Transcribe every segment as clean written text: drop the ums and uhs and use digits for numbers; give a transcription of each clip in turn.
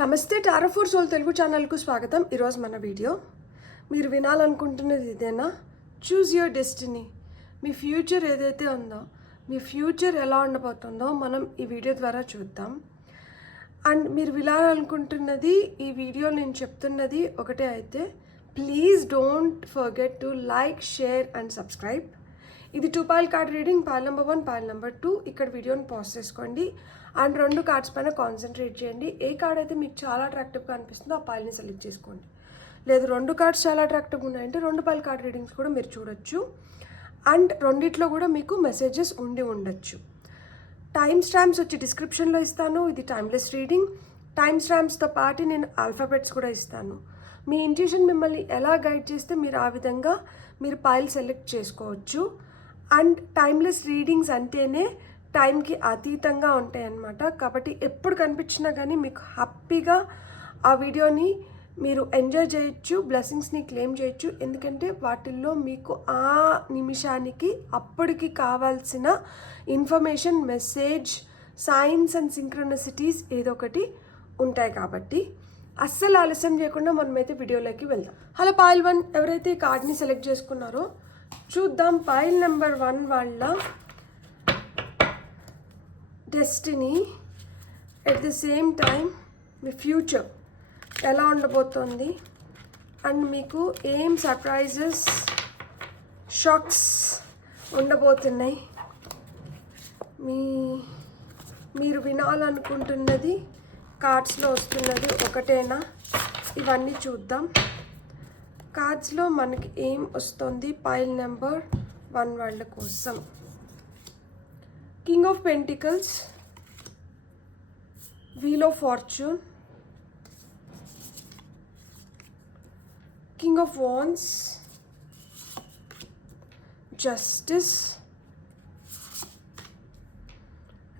నమస్తే tarot for soul Telugu ఛానల్కు స్వాగతం. ఈరోజు మన వీడియో మీరు వినాలనుకుంటున్నది ఇదేనా? Choose your destiny. Me future ఏదైతే ఉందో, మీ ఫ్యూచర్ ఎలా ఉండబోతుందో మనం ఈ వీడియో ద్వారా చూద్దాం. అండ్ మీరు వినాలనుకుంటున్నది ఈ వీడియో నేను చెప్తున్నది ఒకటే అయితే please don't forget to like, share and subscribe. ఇది 2 foil card reading, foil number 1, foil number 2. ఇక్కడ వీడియోని పాజ్ చేసుకోండి అండ్ 2 కార్డ్స్ పైన కాన్సన్ట్రేట్ చేయండి. ఏ కార్డ్ అయితే మీకు చాలా అట్రాక్టివ్గా అనిపిస్తుందో ఆ పాయిల్ని సెలెక్ట్ చేసుకోండి. లేదు 2 కార్డ్స్ చాలా అట్రాక్టివ్గా ఉన్నాయంటే 2 పాయిల్ కార్డ్ రీడింగ్స్ కూడా మీరు చూడొచ్చు. అండ్ రెండిట్లో కూడా మీకు మెసేజెస్ ఉండొచ్చు. టైమ్ స్టాంప్స్ వచ్చి డిస్క్రిప్షన్లో ఇస్తాను. ఇది టైమ్లెస్ రీడింగ్. టైమ్ స్టాంప్స్తో పాటు నేను ఆల్ఫాబెట్స్ కూడా ఇస్తాను. మీ ఇంట్యూషన్ మిమ్మల్ని ఎలా గైడ్ చేస్తే మీరు ఆ విధంగా మీరు పాయిల్ సెలెక్ట్ చేసుకోవచ్చు. అండ్ టైమ్లెస్ రీడింగ్స్ అంటేనే టైంకి అతీతంగా ఉంటాయి అన్నమాట. కాబట్టి ఎప్పుడు కనిపించినా కానీ మీకు హ్యాపీగా ఆ వీడియోని మీరు ఎంజాయ్ చేయొచ్చు, బ్లెస్సింగ్స్ని క్లెయిమ్ చేయొచ్చు. ఎందుకంటే వాటిల్లో మీకు ఆ నిమిషానికి అప్పటికి కావాల్సిన ఇన్ఫర్మేషన్, మెసేజ్, సైన్స్ అండ్ సింక్రోనిసిటీస్ ఏదో ఒకటి ఉంటాయి. కాబట్టి అస్సలు ఆలస్యం చేయకుండా మనమైతే వీడియోలోకి వెళ్దాం. హలో పాయిల్ 1 ఎవరైతే ఈ కార్డ్ని సెలెక్ట్ చేసుకున్నారో చూద్దాం. పాయిల్ నెంబర్ 1 వాళ్ళ destiny, at the same time me future ఎలా ఉండబోతోంది అండ్ మీకు ఏం సర్ప్రైజెస్, షాక్స్ ఉండబోతున్నాయి, మీరు వినాలనుకుంటున్నది కార్డ్స్లో వస్తున్నది ఒకటేనా, ఇవన్నీ చూద్దాం. కార్డ్స్లో మనకి ఏం వస్తుంది పాయిల్ నెంబర్ 1 వాళ్ళ కోసం. King of pentacles, wheel of fortune, king of wands, justice,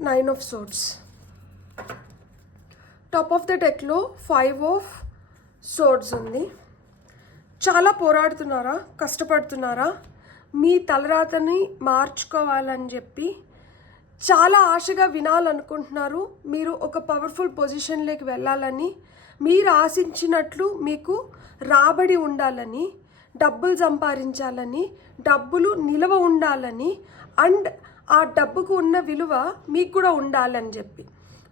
9 of swords. Top of the డెక్లో 5 ఆఫ్ సోర్డ్స్ ఉంది. చాలా పోరాడుతున్నారా, కష్టపడుతున్నారా, మీ తలరాతని మార్చుకోవాలని చెప్పి చాలా ఆశగా వినాలనుకుంటున్నారు. మీరు ఒక పవర్ఫుల్ పొజిషన్లోకి వెళ్ళాలని, మీరు ఆశించినట్లు మీకు రాబడి ఉండాలని, డబ్బులు సంపాదించాలని, డబ్బులు నిలవ ఉండాలని, అండ్ ఆ డబ్బుకు ఉన్న విలువ మీకు కూడా ఉండాలని చెప్పి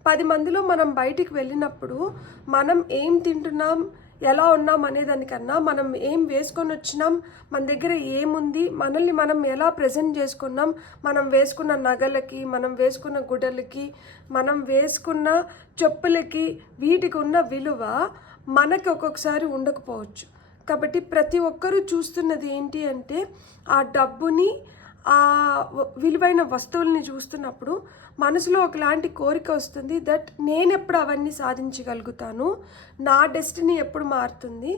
10 మందిలో మనం బయటికి వెళ్ళినప్పుడు మనం ఏం తింటున్నాం, ఎలా ఉన్నాం అనేదానికన్నా మనం ఏం వేసుకొని వచ్చినాం, మన దగ్గర ఏముంది, మనల్ని మనం ఎలా ప్రజెంట్ చేసుకున్నాం, మనం వేసుకున్న నగలకి, మనం వేసుకున్న గుడ్డలకి, మనం వేసుకున్న చెప్పులకి, వీటికి ఉన్న విలువ మనకి ఒక్కొక్కసారి ఉండకపోవచ్చు. కాబట్టి ప్రతి ఒక్కరూ చూస్తున్నది ఏంటి అంటే ఆ డబ్బుని, ఆ విలువైన వస్తువుల్ని చూస్తున్నప్పుడు మనసులో ఒకలాంటి కోరిక వస్తుంది, దట్ నేను ఎప్పుడు అవన్నీ సాధించగలుగుతాను, నా డెస్టినీ ఎప్పుడు మారుతుంది,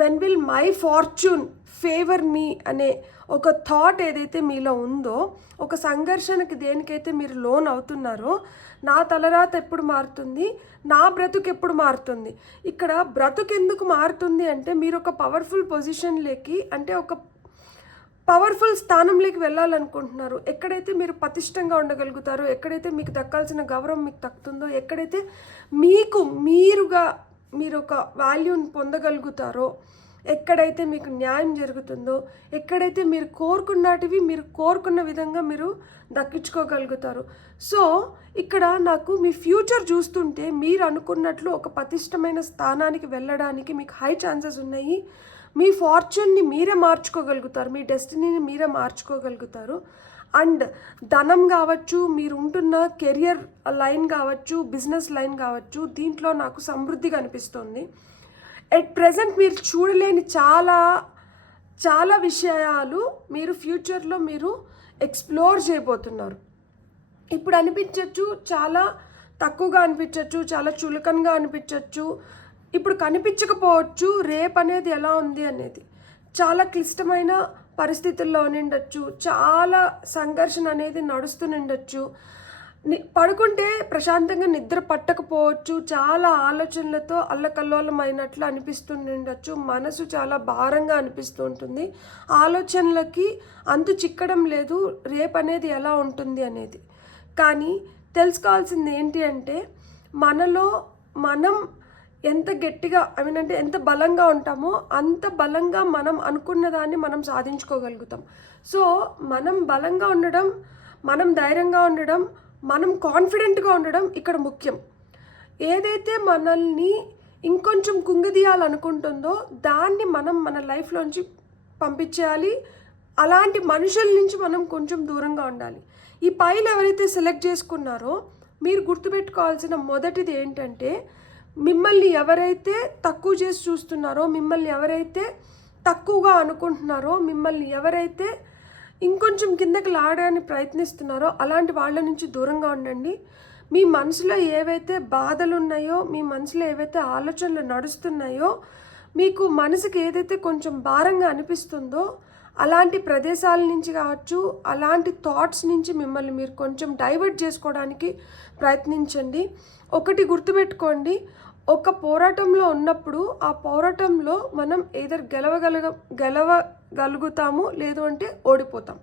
when will my fortune favour me అనే ఒక థాట్ ఏదైతే మీలో ఉందో, ఒక సంఘర్షణకి దేనికైతే మీరు లోన్ అవుతున్నారో, నా తలరాత ఎప్పుడు మారుతుంది, నా బ్రతుకు ఎప్పుడు మారుతుంది. ఇక్కడ బ్రతుకు ఎందుకు మారుతుంది అంటే మీరు ఒక పవర్ఫుల్ పొజిషన్లోకి, అంటే ఒక పవర్ఫుల్ స్థానంలోకి వెళ్ళాలనుకుంటున్నారు. ఎక్కడైతే మీరు పటిష్టంగా ఉండగలుగుతారో, ఎక్కడైతే మీకు దక్కాల్సిన గౌరవం మీకు దక్కుతుందో, ఎక్కడైతే మీరు ఒక వాల్యూని పొందగలుగుతారో, ఎక్కడైతే మీకు న్యాయం జరుగుతుందో, ఎక్కడైతే మీరు కోరుకున్నటివి మీరు కోరుకున్న విధంగా మీరు దక్కించుకోగలుగుతారు. సో ఇక్కడ నాకు మీ ఫ్యూచర్ చూస్తుంటే మీరు అనుకున్నట్లు ఒక పటిష్టమైన స్థానానికి వెళ్ళడానికి మీకు హై ఛాన్సెస్ ఉన్నాయి. మీ ఫార్చ్యూన్ని మీరే మార్చుకోగలుగుతారు, మీ డెస్టినీని మీరే మార్చుకోగలుగుతారు. అండ్ ధనం కావచ్చు, మీరు ఉంటున్న కెరియర్ లైన్ కావచ్చు, బిజినెస్ లైన్ కావచ్చు, దీంట్లో నాకు సమృద్ధి కనిపిస్తుంది. ఎట్ ప్రెజెంట్ మీరు చూడలేని చాలా చాలా విషయాలు మీరు ఫ్యూచర్లో మీరు ఎక్స్ప్లోర్ చేయబోతున్నారు. ఇప్పుడు అనిపించవచ్చు, చాలా తక్కువగా అనిపించవచ్చు, చాలా చులకనగా అనిపించవచ్చు, ఇప్పుడు కనిపించకపోవచ్చు రేపు అనేది ఎలా ఉంది అనేది. చాలా క్లిష్టమైన పరిస్థితుల్లో ఉండొచ్చు, చాలా సంఘర్షణ అనేది నడుస్తుండొచ్చు, పడుకుంటే ప్రశాంతంగా నిద్ర పట్టకపోవచ్చు, చాలా ఆలోచనలతో అల్లకల్లోలమైనట్లు అనిపిస్తుండొచ్చు, మనసు చాలా భారంగా అనిపిస్తూ ఉంటుంది, ఆలోచనలకి అంతు చిక్కడం లేదు రేపు అనేది ఎలా ఉంటుంది అనేది. కానీ తెలుసుకోవాల్సింది ఏంటి అంటే మనలో మనం ఎంత గట్టిగా అంటే ఎంత బలంగా ఉంటామో అంత బలంగా మనం అనుకున్న దాన్ని మనం సాధించుకోగలుగుతాం. సో మనం బలంగా ఉండడం, మనం ధైర్యంగా ఉండడం, మనం కాన్ఫిడెంట్గా ఉండడం ఇక్కడ ముఖ్యం. ఏదైతే మనల్ని ఇంకొంచెం కుంగదీయాలనుకుంటుందో దాన్ని మనం మన లైఫ్లోంచి పంపించేయాలి. అలాంటి మనుషుల నుంచి మనం కొంచెం దూరంగా ఉండాలి. ఈ పైలు ఎవరైతే సెలెక్ట్ చేసుకున్నారో మీరు గుర్తుపెట్టుకోవాల్సిన మొదటిది ఏంటంటే, మిమ్మల్ని ఎవరైతే తక్కువ చేసి చూస్తున్నారో, మిమ్మల్ని ఎవరైతే తక్కువగా అనుకుంటున్నారో, మిమ్మల్ని ఎవరైతే ఇంకొంచెం కిందకి లాగడానికి ప్రయత్నిస్తున్నారో అలాంటి వాళ్ళ నుంచి దూరంగా ఉండండి. మీ మనసులో ఏవైతే బాధలు ఉన్నాయో, మీ మనసులో ఏవైతే ఆలోచనలు నడుస్తున్నాయో, మీకు మనసుకి ఏదైతే కొంచెం భారంగా అనిపిస్తుందో అలాంటి ప్రదేశాల నుంచి కావచ్చు, అలాంటి థాట్స్ నుంచి మిమ్మల్ని మీరు కొంచెం డైవర్ట్ చేసుకోవడానికి ప్రయత్నించండి. ఒకటి గుర్తుపెట్టుకోండి, ఒక పోరాటంలో ఉన్నప్పుడు ఆ పోరాటంలో మనం ఏదర్ గెలవగలుగుతాము, లేదు అంటే ఓడిపోతాం.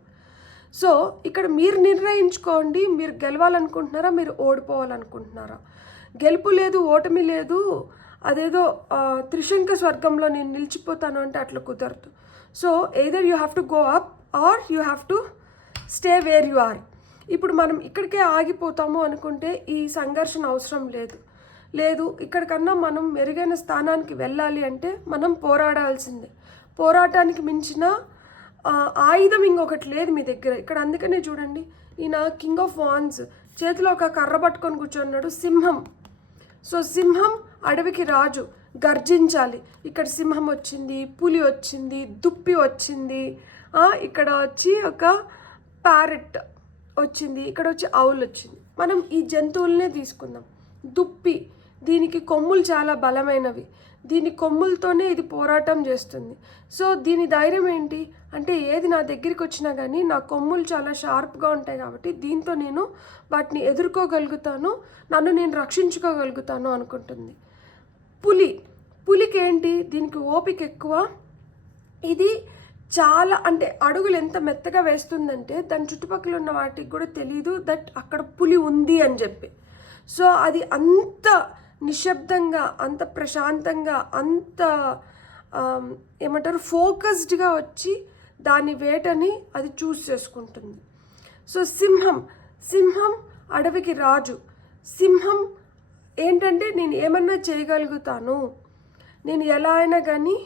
సో ఇక్కడ మీరు నిర్ణయించుకోండి, మీరు గెలవాలనుకుంటున్నారా, మీరు ఓడిపోవాలనుకుంటున్నారా. గెలుపు లేదు, ఓటమి లేదు, అదేదో త్రిశంక స్వర్గంలో నేను నిలిచిపోతాను అంటే అట్లా కుదరదు. So either you have to go up or you have to stay where you are. ఇప్పుడు మనం ఇక్కడికే ఆగిపోతాము అనుకుంటే ఈ సంఘర్షణ అవసరం లేదు. ఇక్కడికన్నా మనం మెరుగైన స్థానానికి వెళ్ళాలి అంటే మనం పోరాడాల్సిందే. పోరాటానికి మించిన ఆయుధం ఇంకొకటి లేదు మీ దగ్గర. ఇక్కడ అందుకనే చూడండి, ఈయన కింగ్ ఆఫ్ వాన్స్ చేతిలో ఒక కర్ర పట్టుకొని కూర్చున్నాడు, సింహం. సో సింహం అడవికి రాజు, గర్జించాలి. ఇక్కడ సింహం వచ్చింది, పులి వచ్చింది, దుప్పి వచ్చింది, ఇక్కడ వచ్చి ఒక ప్యారెట్ వచ్చింది, ఇక్కడ వచ్చి ఆవులు వచ్చింది. మనం ఈ జంతువులనే తీసుకుందాం. దుప్పి, దీనికి కొమ్ములు చాలా బలమైనవి, దీని కొమ్ములతోనే ఇది పోరాటం చేస్తుంది. సో దీని ధైర్యం ఏంటి అంటే, ఏది నా దగ్గరికి వచ్చినా కానీ నా కొమ్ములు చాలా షార్ప్గా ఉంటాయి కాబట్టి దీంతో నేను వాటిని ఎదుర్కోగలుగుతాను, నన్ను నేను రక్షించుకోగలుగుతాను అనుకుంటుంది. పులికి ఏంటి, దీనికి ఓపిక ఎక్కువ. ఇది చాలా అడుగులు ఎంత మెత్తగా వేస్తుందంటే దాని చుట్టుపక్కల ఉన్న వాటికి కూడా తెలియదు దట్ అక్కడ పులి ఉంది అని చెప్పి. సో అది అంత నిశ్శబ్దంగా, అంత ప్రశాంతంగా, అంత ఫోకస్డ్గా వచ్చి దాని వేటని అది చూస్ చేసుకుంటుంది. సో సింహం అడవికి రాజు. సింహం ఏంటంటే, నేను ఏమన్నా చేయగలుగుతాను, నేను ఎలా అయినా కానీ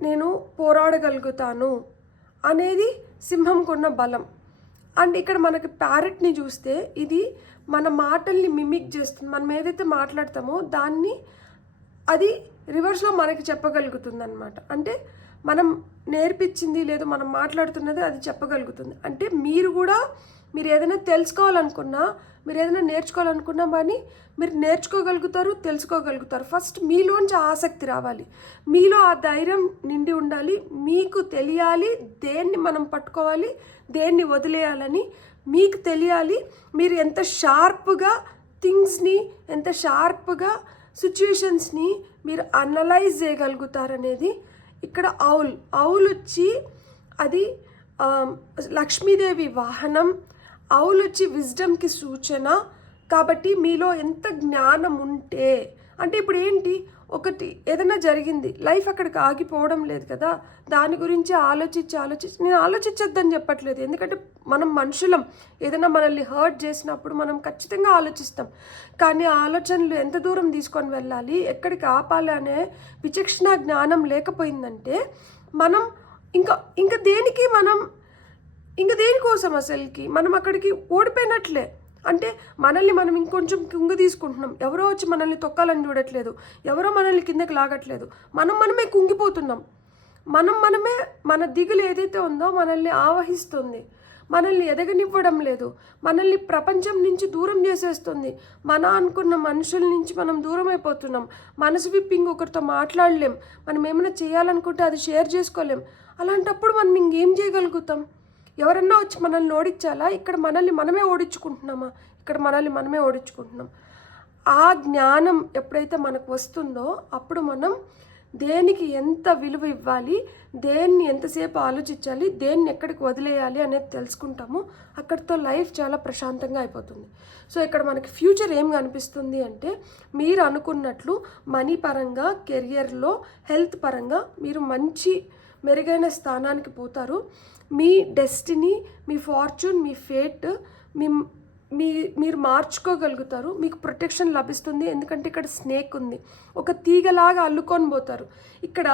నేను పోరాడగలుగుతాను అనేది సింహంకున్న బలం. అండ్ ఇక్కడ మనకి ప్యారెట్ని చూస్తే ఇది మన మాటల్ని మిమిక్ చేస్తుంది. మనం ఏదైతే మాట్లాడతామో దాన్ని అది రివర్స్లో మనకి చెప్పగలుగుతుంది అనమాట. అంటే మనం నేర్పించింది లేదు మనం మాట్లాడుతున్నది అది చెప్పగలుగుతుంది. అంటే మీరు ఏదైనా తెలుసుకోవాలనుకున్నా, మీరు ఏదైనా నేర్చుకోవాలనుకున్నా కానీ మీరు నేర్చుకోగలుగుతారు, తెలుసుకోగలుగుతారు. ఫస్ట్ మీలోంచి ఆసక్తి రావాలి, మీలో ఆ ధైర్యం నిండి ఉండాలి. మీకు తెలియాలి దేన్ని మనం పట్టుకోవాలి, దేన్ని వదిలేయాలని మీకు తెలియాలి. మీరు ఎంత షార్ప్గా థింగ్స్ని, ఎంత షార్ప్గా సిచ్యువేషన్స్ని మీరు అనలైజ్ చేయగలుగుతారనేది ఇక్కడ ఆవులు వచ్చి అది లక్ష్మీదేవి వాహనం. ఆవులు వచ్చి విజ్డమ్కి సూచన. కాబట్టి మీలో ఎంత జ్ఞానం ఉంటే, అంటే ఇప్పుడు ఏంటి, ఒకటి ఏదైనా జరిగింది, లైఫ్ అక్కడికి ఆగిపోవడం లేదు కదా, దాని గురించి ఆలోచించి నేను ఆలోచించొద్దని చెప్పట్లేదు. ఎందుకంటే మనం మనుషులం, ఏదైనా మనల్ని హర్ట్ చేసినప్పుడు మనం ఖచ్చితంగా ఆలోచిస్తాం. కానీ ఆలోచనలు ఎంత దూరం తీసుకొని వెళ్ళాలి, ఎక్కడికి ఆపాలి అనే విచక్షణ జ్ఞానం లేకపోయిందంటే మనం ఇంకా దేనికోసం అసలుకి మనం అక్కడికి ఓడిపోయినట్లే. అంటే మనల్ని మనం ఇంకొంచెం కింద తీసుకుంటున్నాం. ఎవరో వచ్చి మనల్ని తొక్కాలని చూడట్లేదు, ఎవరో మనల్ని కిందకి లాగట్లేదు, మనమే కుంగిపోతున్నాం. మనమే మన దిగులు ఏదైతే ఉందో మనల్ని ఆవహిస్తుంది, మనల్ని ఎదగనివ్వడం లేదు, మనల్ని ప్రపంచం నుంచి దూరం చేసేస్తుంది. అనుకున్న మనుషుల నుంచి మనం దూరం అయిపోతున్నాం. మనసు విప్పి ఇంకొకరితో మాట్లాడలేం, మనం ఏమైనా చేయాలనుకుంటే అది షేర్ చేసుకోలేం. అలాంటప్పుడు మనం ఇంకేం చేయగలుగుతాం? ఎవరన్నా వచ్చి మనల్ని ఓడించాలా? ఇక్కడ మనల్ని మనమే ఓడించుకుంటున్నాం. ఆ జ్ఞానం ఎప్పుడైతే మనకు వస్తుందో అప్పుడు మనం దేనికి ఎంత విలువ ఇవ్వాలి, దేన్ని ఎంతసేపు ఆలోచించాలి, దేన్ని ఎక్కడికి వదిలేయాలి అనేది తెలుసుకుంటాము. అక్కడితో లైఫ్ చాలా ప్రశాంతంగా అయిపోతుంది. సో ఇక్కడ మనకి ఫ్యూచర్ ఏం కనిపిస్తుంది అంటే, మీరు అనుకున్నట్లు మనీ పరంగా, కెరియర్లో, హెల్త్ పరంగా మీరు మంచి మెరుగైన స్థానానికి పోతారు. మీ డెస్టినీ, మీ ఫార్చ్యూన్, మీ ఫేట్ మీరు మార్చుకోగలుగుతారు. మీకు ప్రొటెక్షన్ లభిస్తుంది. ఎందుకంటే ఇక్కడ స్నేక్ ఉంది, ఒక తీగలాగా అల్లుకొని పోతారు. ఇక్కడ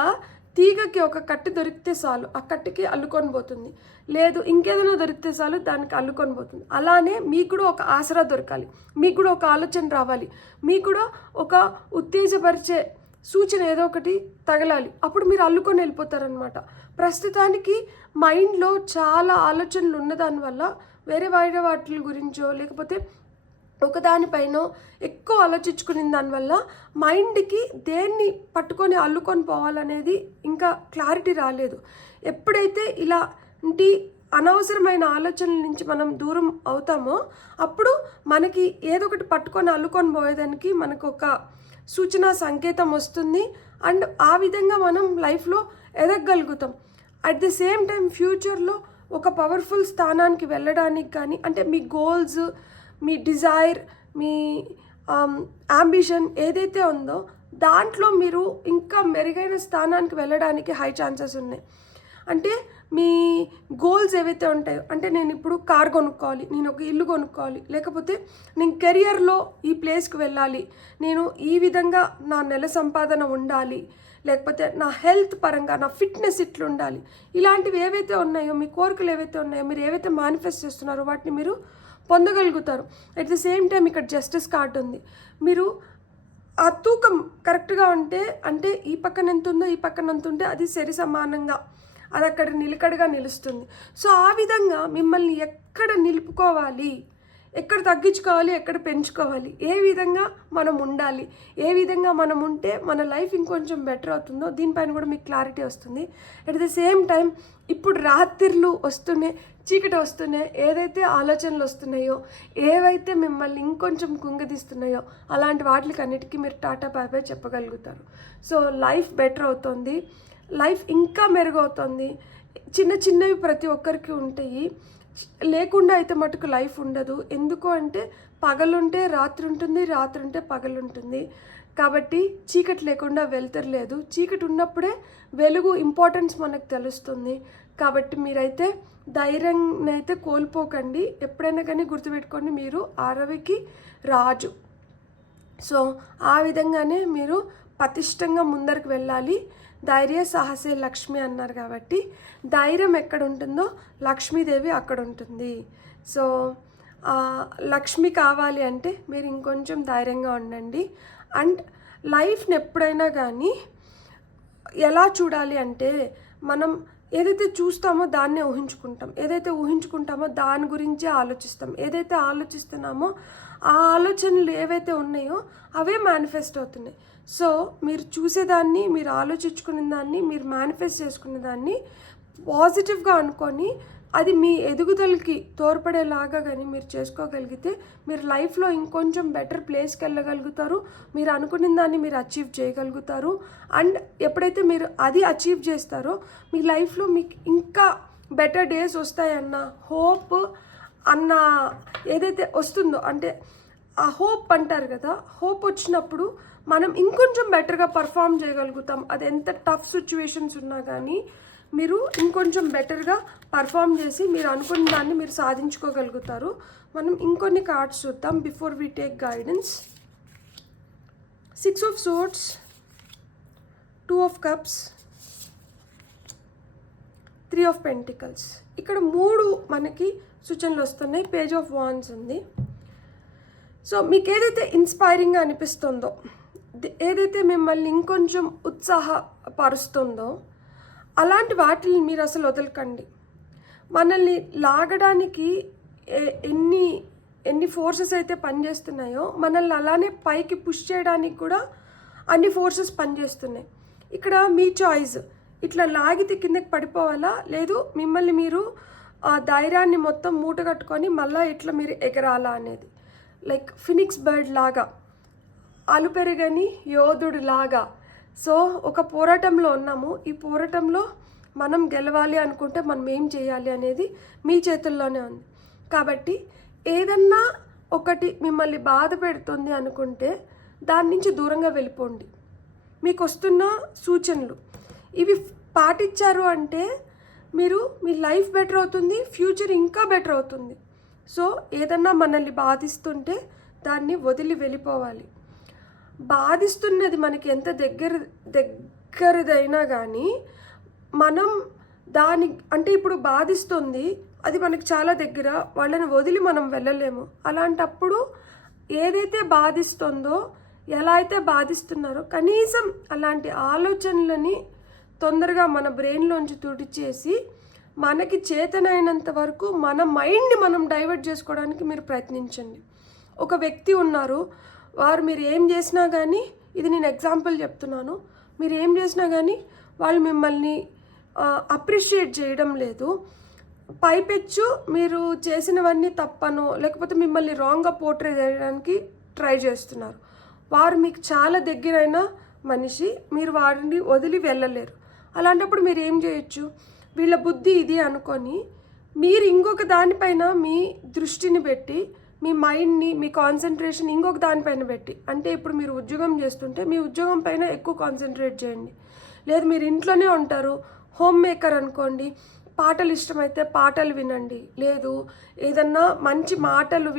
తీగకి ఒక కట్టు దొరికితే చాలు, ఆ కట్టుకి అల్లుకొని పోతుంది. లేదు ఇంకేదైనా దొరికితే చాలు, దానికి అల్లుకొని పోతుంది. అలానే మీకు కూడా ఒక ఆసరా దొరకాలి, మీకు కూడా ఒక ఆలోచన రావాలి, మీకు కూడా ఒక ఉత్తేజపరిచే సూచన ఏదో ఒకటి తగలాలి. అప్పుడు మీరు అల్లుకొని వెళ్ళిపోతారనమాట. ప్రస్తుతానికి మైండ్లో చాలా ఆలోచనలు ఉన్నదానివల్ల వేరే వాటి గురించో లేకపోతే ఒకదానిపైన ఎక్కువ ఆలోచించుకునే దానివల్ల మైండ్కి దేన్ని పట్టుకొని అల్లుకొని పోవాలనేది ఇంకా క్లారిటీ రాలేదు. ఎప్పుడైతే ఇలాంటి అనవసరమైన ఆలోచనల నుంచి మనం దూరం అవుతామో అప్పుడు మనకి ఏదో ఒకటి పట్టుకొని అల్లుకొని పోయేదానికి మనకు ఒక సూచన సంకేతం వస్తుంది. అండ్ ఆ విధంగా మనం లైఫ్లో ఎదగగలుగుతాం. అట్ ది సేమ్ టైం ఫ్యూచర్లో ఒక పవర్ఫుల్ స్థానానికి వెళ్ళడానికి కానీ, అంటే మీ గోల్స్, మీ డిజైర్, మీ అంబిషన్ ఏదైతే ఉందో దాంట్లో మీరు ఇంకా మెరుగైన స్థానానికి వెళ్ళడానికి హై ఛాన్సెస్ ఉన్నాయి. అంటే మీ గోల్స్ ఏవైతే ఉంటాయో, అంటే నేను ఇప్పుడు కార్ కొనుక్కోవాలి, నేను ఒక ఇల్లు కొనుక్కోవాలి, లేకపోతే నేను కెరియర్లో ఈ ప్లేస్కి వెళ్ళాలి, నేను ఈ విధంగా నా నెల సంపాదన ఉండాలి, లేకపోతే నా హెల్త్ పరంగా నా ఫిట్నెస్ ఇట్లా ఉండాలి, ఇలాంటివి ఏవైతే ఉన్నాయో, మీ కోరికలు ఏవైతే ఉన్నాయో, మీరు ఏవైతే మేనిఫెస్ట్ చేస్తున్నారో వాటిని మీరు పొందగలుగుతారు. అట్ ది సేమ్ టైం ఇక్కడ జస్టిస్ కార్డ్ ఉంది. మీరు ఆ తూకం కరెక్ట్గా ఉంటే, అంటే ఈ పక్కన ఎంత ఉందో ఈ పక్కన ఎంత ఉంటే అది సరి సమానంగా అది అక్కడ నిలకడగా నిలుస్తుంది. సో ఆ విధంగా మిమ్మల్ని ఎక్కడ నిలుపుకోవాలి, ఎక్కడ తగ్గించుకోవాలి, ఎక్కడ పెంచుకోవాలి, ఏ విధంగా మనం ఉండాలి, ఏ విధంగా మనం ఉంటే మన లైఫ్ ఇంకొంచెం బెటర్ అవుతుందో దీనిపైన కూడా మీకు క్లారిటీ వస్తుంది. అట్ ద సేమ్ టైం ఇప్పుడు రాత్రిళ్ళు వస్తున్నాయి, చీకటి వస్తున్నాయి, ఏదైతే ఆలోచనలు వస్తున్నాయో, ఏవైతే మిమ్మల్ని ఇంకొంచెం కుంగదీస్తున్నాయో అలాంటి వాటికన్నిటికీ మీరు టాటా బాయ్ బాయ్ చెప్పగలుగుతారు. సో లైఫ్ బెటర్ అవుతుంది, లైఫ్ ఇంకా మెరుగవుతుంది. చిన్న చిన్నవి ప్రతి ఒక్కరికి ఉంటాయి, లేకుండా అయితే మటుకు లైఫ్ ఉండదు. ఎందుకు అంటే పగలుంటే రాత్రి ఉంటుంది, రాత్రి ఉంటే పగలు ఉంటుంది. కాబట్టి చీకటి లేకుండా వెలుతురు లేదు, చీకటి ఉన్నప్పుడే వెలుగు ఇంపార్టెన్స్ మనకు తెలుస్తుంది. కాబట్టి మీరైతే ధైర్యాన్ని అయితే కోల్పోకండి. ఎప్పుడైనా కానీ గుర్తుపెట్టుకోండి, మీరు 6కి రాజు. సో ఆ విధంగానే మీరు పటిష్టంగా ముందరికి వెళ్ళాలి. ధైర్య సాహసే లక్ష్మి అన్నారు కాబట్టి ధైర్యం ఎక్కడ ఉంటుందో లక్ష్మీదేవి అక్కడ ఉంటుంది. సో లక్ష్మి కావాలి అంటే మీరు ఇంకొంచెం ధైర్యంగా ఉండండి. అండ్ లైఫ్ని ఎప్పుడైనా కానీ ఎలా చూడాలి అంటే, మనం ఏదైతే చూస్తామో దాన్నే ఊహించుకుంటాం, ఏదైతే ఊహించుకుంటామో దాని గురించే ఆలోచిస్తాం, ఏదైతే ఆలోచిస్తున్నామో ఆ ఆలోచనలు ఏవైతే ఉన్నాయో అవే మేనిఫెస్ట్ అవుతున్నాయి. సో మీరు చూసేదాన్ని, మీరు ఆలోచించుకునే దాన్ని, మీరు మేనిఫెస్ట్ చేసుకునే దాన్ని పాజిటివ్గా అనుకొని అది మీ ఎదుగుదలకి తోడ్పడేలాగా కానీ మీరు చేసుకోగలిగితే మీరు లైఫ్లో ఇంకొంచెం బెటర్ ప్లేస్కి వెళ్ళగలుగుతారు. మీరు అనుకున్న దాన్ని మీరు అచీవ్ చేయగలుగుతారు. అండ్ ఎప్పుడైతే మీరు అది అచీవ్ చేస్తారో మీ లైఫ్లో మీకు ఇంకా బెటర్ డేస్ వస్తాయన్న హోప్ అన్న ఏదైతే వస్తుందో, అంటే ఆ హోప్ అంటారు కదా, హోప్ వచ్చినప్పుడు మనం ఇంకొంచెం బెటర్గా పర్ఫామ్ చేయగలుగుతాం. అది ఎంత టఫ్ సిచ్యువేషన్స్ ఉన్నా కానీ మీరు ఇంకొంచెం బెటర్గా పర్ఫామ్ చేసి మీరు అనుకున్న దాన్ని మీరు సాధించుకోగలుగుతారు. మనం ఇంకొన్ని కార్డ్స్ చూద్దాం before we take guidance. 6 of Swords, 2 of Cups, 3 of Pentacles. ఇక్కడ 3 మనకి సూచనలు వస్తున్నాయి. పేజ్ ఆఫ్ వాండ్స్ ఉంది. సో మీకు ఏదైతే ఇన్స్పైరింగ్గా అనిపిస్తుందో, ఏదైతే మిమ్మల్ని ఇంకొంచెం ఉత్సాహపరుస్తుందో అలాంటి వాటిని మీరు అసలు వదలకండి. మనల్ని లాగడానికి ఎన్ని ఫోర్సెస్ అయితే పనిచేస్తున్నాయో మనల్ని అలానే పైకి పుష్ చేయడానికి కూడా అన్ని ఫోర్సెస్ పనిచేస్తున్నాయి. ఇక్కడ మీ చాయిస్, ఇట్లా లాగితే కిందకి పడిపోవాలా, లేదు మిమ్మల్ని మీరు ఆ ధైర్యాన్ని మొత్తం మూట కట్టుకొని మళ్ళీ ఇట్లా మీరు ఎగరాలా అనేది. లైక్ ఫినిక్స్ బర్డ్ లాగా, అలుపెరగని యోధుడు లాగా సో ఒక పోరాటంలో ఉన్నాము. ఈ పోరాటంలో మనం గెలవాలి అనుకుంటే మనం ఏం చేయాలి అనేది మీ చేతుల్లోనే ఉంది. కాబట్టి ఏదన్నా ఒకటి మిమ్మల్ని బాధ పెడుతుంది అనుకుంటే దాని నుంచి దూరంగా వెళ్ళిపోండి. మీకు వస్తున్న సూచనలు ఇవి పాటించారు అంటే మీరు మీ లైఫ్ బెటర్ అవుతుంది, ఫ్యూచర్ ఇంకా బెటర్ అవుతుంది. సో ఏదన్నా మనల్ని బాధిస్తుంటే దాన్ని వదిలి వెళ్ళిపోవాలి. బాధిస్తున్నది మనకి ఎంత దగ్గరదైనా కానీ మనం దాని అంటే ఇప్పుడు బాధిస్తుంది, అది మనకి చాలా దగ్గర, వాళ్ళని వదిలి మనం వెళ్ళలేము. అలాంటప్పుడు ఏదైతే బాధిస్తుందో, ఎలా అయితే బాధిస్తున్నారో కనీసం అలాంటి ఆలోచనలని తొందరగా మన బ్రెయిన్లోంచి తుడిచేసి మనకి చేతనైనంత వరకు మన మైండ్ని మనం డైవర్ట్ చేసుకోవడానికి మీరు ప్రయత్నించండి. ఒక వ్యక్తి ఉన్నారు, వారు మీరు ఏం చేసినా కానీ, ఇది నేను ఎగ్జాంపుల్ చెప్తున్నాను, మీరు ఏం చేసినా కానీ వాళ్ళు మిమ్మల్ని అప్రిషియేట్ చేయడం లేదు. పైపెచ్చు మీరు చేసినవన్నీ తప్పనో లేకపోతే మిమ్మల్ని రాంగ్గా పోర్ట్రే చేయడానికి ట్రై చేస్తున్నారు. వారు మీకు చాలా దగ్గరైన మనిషి, మీరు వారిని వదిలి వెళ్ళలేరు. అలాంటప్పుడు మీరు ఏం చేయొచ్చు, వీళ్ళ బుద్ధి ఇది అనుకొని మీరు ఇంకొక దానిపైన మీ దృష్టిని పెట్టి, మీ మైండ్ని, మీ కాన్సన్ట్రేషన్ ఇంకొక దానిపైన పెట్టి, అంటే ఇప్పుడు మీరు ఉద్యోగం చేస్తుంటే మీ ఉద్యోగం పైన ఎక్కువ కాన్సన్ట్రేట్ చేయండి. లేదు మీరు ఇంట్లోనే ఉంటారు, హోమ్ మేకర్ అనుకోండి, పాటలు ఇష్టమైతే పాటలు వినండి. లేదు ఏదన్నా మంచి మాటలు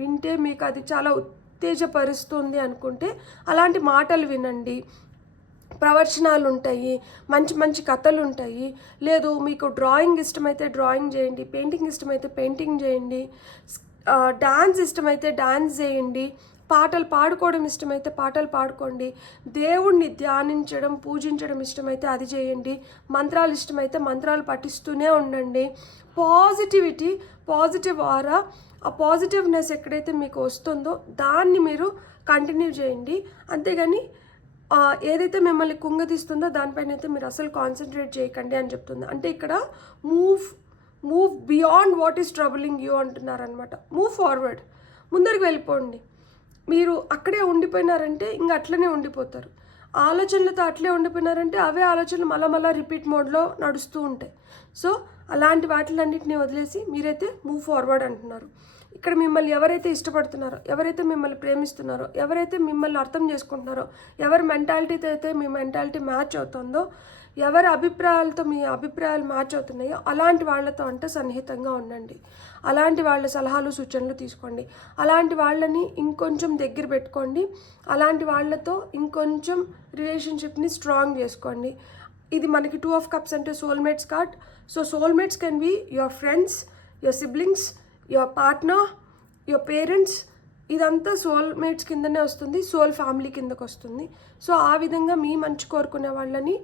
వింటే మీకు అది చాలా ఉత్తేజపరుస్తుంది అనుకుంటే అలాంటి మాటలు వినండి. ప్రవచనాలు ఉంటాయి, మంచి మంచి కథలు ఉంటాయి. లేదు మీకు డ్రాయింగ్ ఇష్టమైతే డ్రాయింగ్ చేయండి, పెయింటింగ్ ఇష్టమైతే పెయింటింగ్ చేయండి, డాన్స్ ఇష్టమైతే డాన్స్ చేయండి, పాటలు పాడుకోవడం ఇష్టమైతే పాటలు పాడుకోండి, దేవుణ్ణి ధ్యానించడం పూజించడం ఇష్టమైతే అది చేయండి, మంత్రాలు ఇష్టమైతే మంత్రాలు పఠిస్తూనే ఉండండి. పాజిటివ్ ఆరా, ఆ పాజిటివ్నెస్ ఎక్కడైతే మీకు వస్తుందో దాన్ని మీరు కంటిన్యూ చేయండి. అంతేగాని ఏదైతే మిమ్మల్ని కుంగదీస్తుందో దానిపైన అయితే మీరు అసలు కాన్సన్ట్రేట్ చేయకండి అని చెప్తుంది. అంటే ఇక్కడ move beyond what is troubling you అంటున్నారనమాట. మూవ్ ఫార్వర్డ్, ముందరికి వెళ్ళిపోండి. మీరు అక్కడే ఉండిపోయినారంటే ఇంక అట్లనే ఉండిపోతారు. ఆలోచనలతో అట్లే ఉండిపోయినారంటే అవే ఆలోచనలు మళ్ళా రిపీట్ మోడ్లో నడుస్తూ ఉంటాయి. సో అలాంటి వాటిలన్నింటినీ వదిలేసి మీరైతే మూవ్ ఫార్వర్డ్ అంటున్నారు. ఇక్కడ మిమ్మల్ని ఎవరైతే ఇష్టపడుతున్నారో, ఎవరైతే మిమ్మల్ని ప్రేమిస్తున్నారో, ఎవరైతే మిమ్మల్ని అర్థం చేసుకుంటున్నారో, ఎవరి మెంటాలిటీతో అయితే మీ మెంటాలిటీ మ్యాచ్ అవుతుందో, ఎవరి అభిప్రాయాలతో మీ అభిప్రాయాలు మ్యాచ్ అవుతున్నాయో అలాంటి వాళ్ళతో అంటే సన్నిహితంగా ఉండండి. అలాంటి వాళ్ళ సలహాలు సూచనలు తీసుకోండి. అలాంటి వాళ్ళని ఇంకొంచెం దగ్గర పెట్టుకోండి. అలాంటి వాళ్ళతో ఇంకొంచెం రిలేషన్షిప్ని స్ట్రాంగ్ చేసుకోండి. ఇది మనకి 2 of Cups అంటే soulmates card. So soulmates can be your friends, your siblings, your partner, your parents. ఇదంతా సోల్మేట్స్ కిందనే వస్తుంది, సోల్ ఫ్యామిలీ కిందకు వస్తుంది. సో ఆ విధంగా మీ మంచి కోరుకునే వాళ్ళని,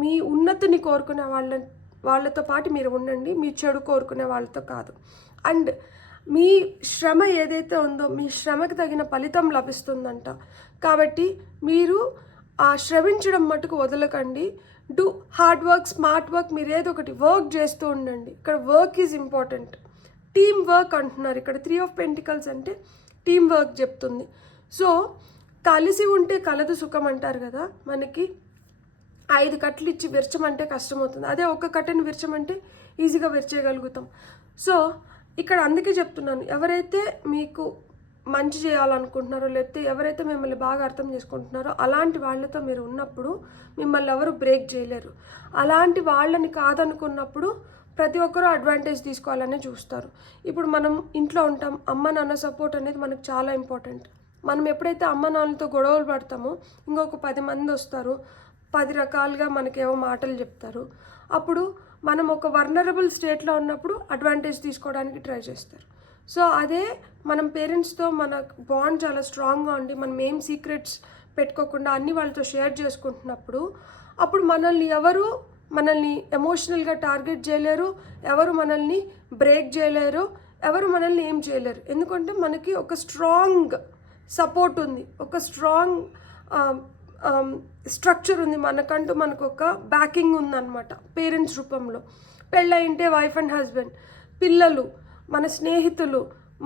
మీ ఉన్నతిని కోరుకునే వాళ్ళతో పాటు మీరు ఉండండి, మీ చెడు కోరుకునే వాళ్ళతో కాదు. అండ్ మీ శ్రమ ఏదైతే ఉందో మీ శ్రమకు తగిన ఫలితం లభిస్తుందంట. కాబట్టి మీరు ఆ శ్రమించడం మటుకు వదలకండి. Do hard work, smart work, మీరు ఏదో ఒకటి వర్క్ చేస్తూ ఉండండి. ఇక్కడ work is important. Team work అంటున్నారు ఇక్కడ. 3 of Pentacles అంటే టీమ్ వర్క్ చెప్తుంది. సో కలిసి ఉంటే కలదు సుఖం అంటారు కదా, మనకి 5 కట్టలు ఇచ్చి విరచమంటే కష్టమవుతుంది, అదే ఒక కట్టని విరచమంటే ఈజీగా విరచేయగలుగుతాం. సో ఇక్కడ అందుకే చెప్తున్నాను, ఎవరైతే మీకు మంచి చేయాలనుకుంటున్నారో లేకపోతే ఎవరైతే మిమ్మల్ని బాగా అర్థం చేసుకుంటున్నారో అలాంటి వాళ్ళతో మీరు ఉన్నప్పుడు మిమ్మల్ని ఎవరు బ్రేక్ చేయలేరు. అలాంటి వాళ్ళని కాదనుకున్నప్పుడు ప్రతి ఒక్కరూ అడ్వాంటేజ్ తీసుకోవాలనే చూస్తారు. ఇప్పుడు మనం ఇంట్లో ఉంటాం, అమ్మ నాన్న సపోర్ట్ అనేది మనకు చాలా ఇంపార్టెంట్. మనం ఎప్పుడైతే అమ్మ నాన్నలతో గొడవలు పడతామో ఇంకొక 10 మంది వస్తారు, 10 రకాలుగా మనకేవో మాటలు చెప్తారు. అప్పుడు మనం ఒక వర్నరబుల్ స్టేట్లో ఉన్నప్పుడు అడ్వాంటేజ్ తీసుకోవడానికి ట్రై చేస్తారు. సో అదే మనం పేరెంట్స్తో మన బాండ్ చాలా స్ట్రాంగ్గా ఉండి మనం ఏం సీక్రెట్స్ పెట్టుకోకుండా అన్ని వాళ్ళతో షేర్ చేసుకుంటున్నప్పుడు అప్పుడు మనల్ని ఎమోషనల్గా టార్గెట్ చేయలేరు, ఎవరు మనల్ని బ్రేక్ చేయలేరు, ఎవరు మనల్ని ఏం చేయలేరు. ఎందుకంటే మనకి ఒక స్ట్రాంగ్ సపోర్ట్ ఉంది, ఒక స్ట్రాంగ్ స్ట్రక్చర్ ఉంది, మనకంటూ మనకు ఒక బ్యాకింగ్ ఉందన్నమాట పేరెంట్స్ రూపంలో. పెళ్ళయింటే వైఫ్ అండ్ హస్బెండ్, పిల్లలు, మన స్నేహితులు,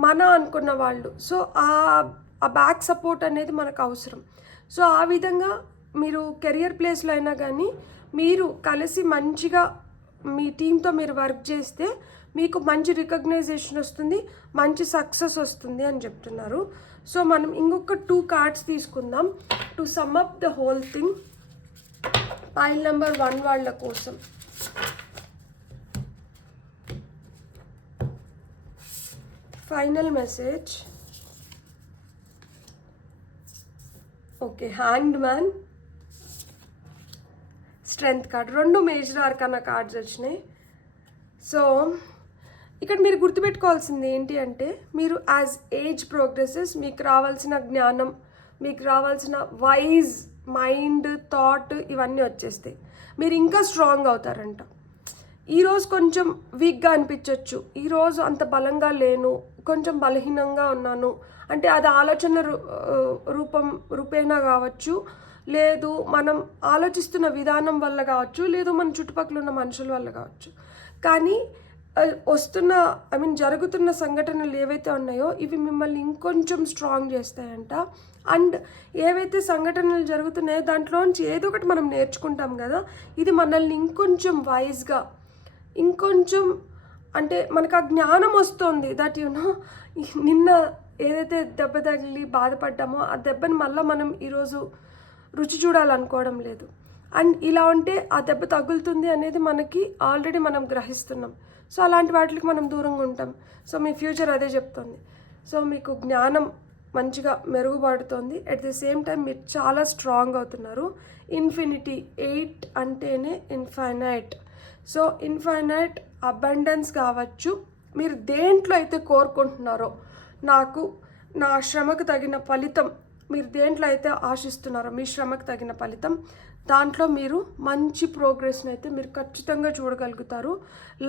మన అనుకున్న వాళ్ళు. సో ఆ బ్యాక్ సపోర్ట్ అనేది మనకు అవసరం. సో ఆ విధంగా మీరు కెరియర్ ప్లేస్లో అయినా కానీ మీరు కలిసి మంచిగా మీ టీంతో మీరు వర్క్ చేస్తే మీకు మంచి రికగ్నైజేషన్ వస్తుంది, మంచి సక్సెస్ వస్తుంది అని చెప్తున్నారు. సో మనం ఇంకొక 2 కార్డ్స్ తీసుకుందాం to sum up the whole thing. Pile number 1 వాళ్ళ కోసం. Final message. Okay, hanged man, strength card, 2 major arcana cards వచ్చినాయి. సో ఇక్కడ మీరు గుర్తుపెట్టుకోవాల్సింది ఏంటి అంటే, మీరు యాజ్ ఏజ్ ప్రోగ్రెసెస్ మీకు రావాల్సిన జ్ఞానం, మీకు రావాల్సిన వైజ్ మైండ్, థాట్ ఇవన్నీ వచ్చేస్తాయి. మీరు ఇంకా స్ట్రాంగ్ అవుతారంట. ఈరోజు కొంచెం వీక్గా అనిపించవచ్చు, ఈరోజు అంత బలంగా లేను, కొంచెం బలహీనంగా ఉన్నాను అంటే అది ఆలోచన రూపేణా కావచ్చు, లేదు మనం ఆలోచిస్తున్న విధానం వల్ల కావచ్చు, లేదు మన చుట్టుపక్కల ఉన్న మనుషుల వల్ల కావచ్చు. కానీ వస్తున్న జరుగుతున్న సంఘటనలు ఏవైతే ఉన్నాయో ఇవి మిమ్మల్ని ఇంకొంచెం స్ట్రాంగ్ చేస్తాయంట. అండ్ ఏవైతే సంఘటనలు జరుగుతున్నాయో దాంట్లోంచి ఏదో ఒకటి మనం నేర్చుకుంటాం కదా, ఇది మనల్ని ఇంకొంచెం వైజ్గా, ఇంకొంచెం అంటే మనకు ఆ జ్ఞానం వస్తుంది దట్ నిన్న ఏదైతే దెబ్బ తగిలి బాధపడ్డామో ఆ దెబ్బని మళ్ళీ మనం ఈరోజు రుచి చూడాలనుకోవడం లేదు. అండ్ ఇలా ఉంటే ఆ దెబ్బ తగులుతుంది అనేది మనకి ఆల్రెడీ మనం గ్రహిస్తున్నాం. సో అలాంటి వాటికి మనం దూరంగా ఉంటాం. సో మీ ఫ్యూచర్ అదే చెప్తుంది. సో మీకు జ్ఞానం మంచిగా మెరుగుపడుతుంది. అట్ ది సేమ్ టైం మీరు చాలా స్ట్రాంగ్ అవుతున్నారు. ఇన్ఫినిటీ 8 అంటేనే ఇన్ఫైనైట్. సో ఇన్ఫైనైట్ అబండెన్స్ కావచ్చు, మీరు దేంట్లో అయితే కోరుకుంటున్నారో, నాకు నా శ్రమకు తగిన ఫలితం, మీరు దేంట్లో అయితే ఆశిస్తున్నారో మీ శ్రమకు తగిన ఫలితం, దాంట్లో మీరు మంచి ప్రోగ్రెస్ని అయితే మీరు ఖచ్చితంగా చూడగలుగుతారు.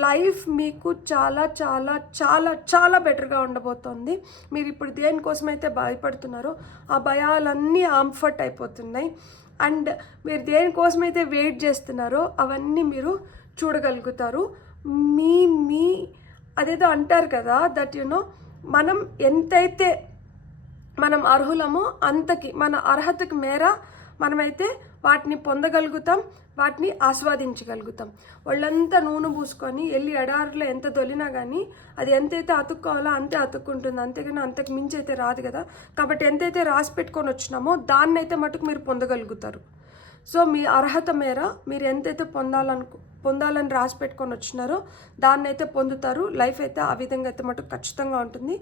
లైఫ్ మీకు చాలా చాలా చాలా చాలా బెటర్గా ఉండబోతోంది. మీరు ఇప్పుడు దేనికోసమైతే భయపడుతున్నారో ఆ భయాలన్నీ ఆంఫర్ట్ అయిపోతున్నాయి. అండ్ మీరు దేనికోసమైతే వెయిట్ చేస్తున్నారో అవన్నీ మీరు చూడగలుగుతారు. మీ అదేదో అంటారు కదా దట్ మనం ఎంతైతే మనం అర్హులమో అంతకి, మన అర్హతకి మేర మనమైతే వాటిని పొందగలుగుతాం, వాటిని ఆస్వాదించగలుగుతాం. వాళ్ళంతా నూనె పూసుకొని వెళ్ళి ఎడారిలో ఎంత దొలినా కానీ అది ఎంతైతే అతుక్కోవాలో అంతే అతుక్కుంటుంది, అంతేగాని అంతకు మించి అయితే రాదు కదా. కాబట్టి ఎంతైతే రాసి పెట్టుకొని వచ్చినామో దాన్ని అయితే మటుకు మీరు పొందగలుగుతారు. సో మీ అర్హత మేర మీరు ఎంతైతే పొందాలని రాసి పెట్టుకొని వచ్చినారో దాన్ని అయితే పొందుతారు. లైఫ్ అయితే ఆ విధంగా అయితే మటుకు ఖచ్చితంగా ఉంటుంది.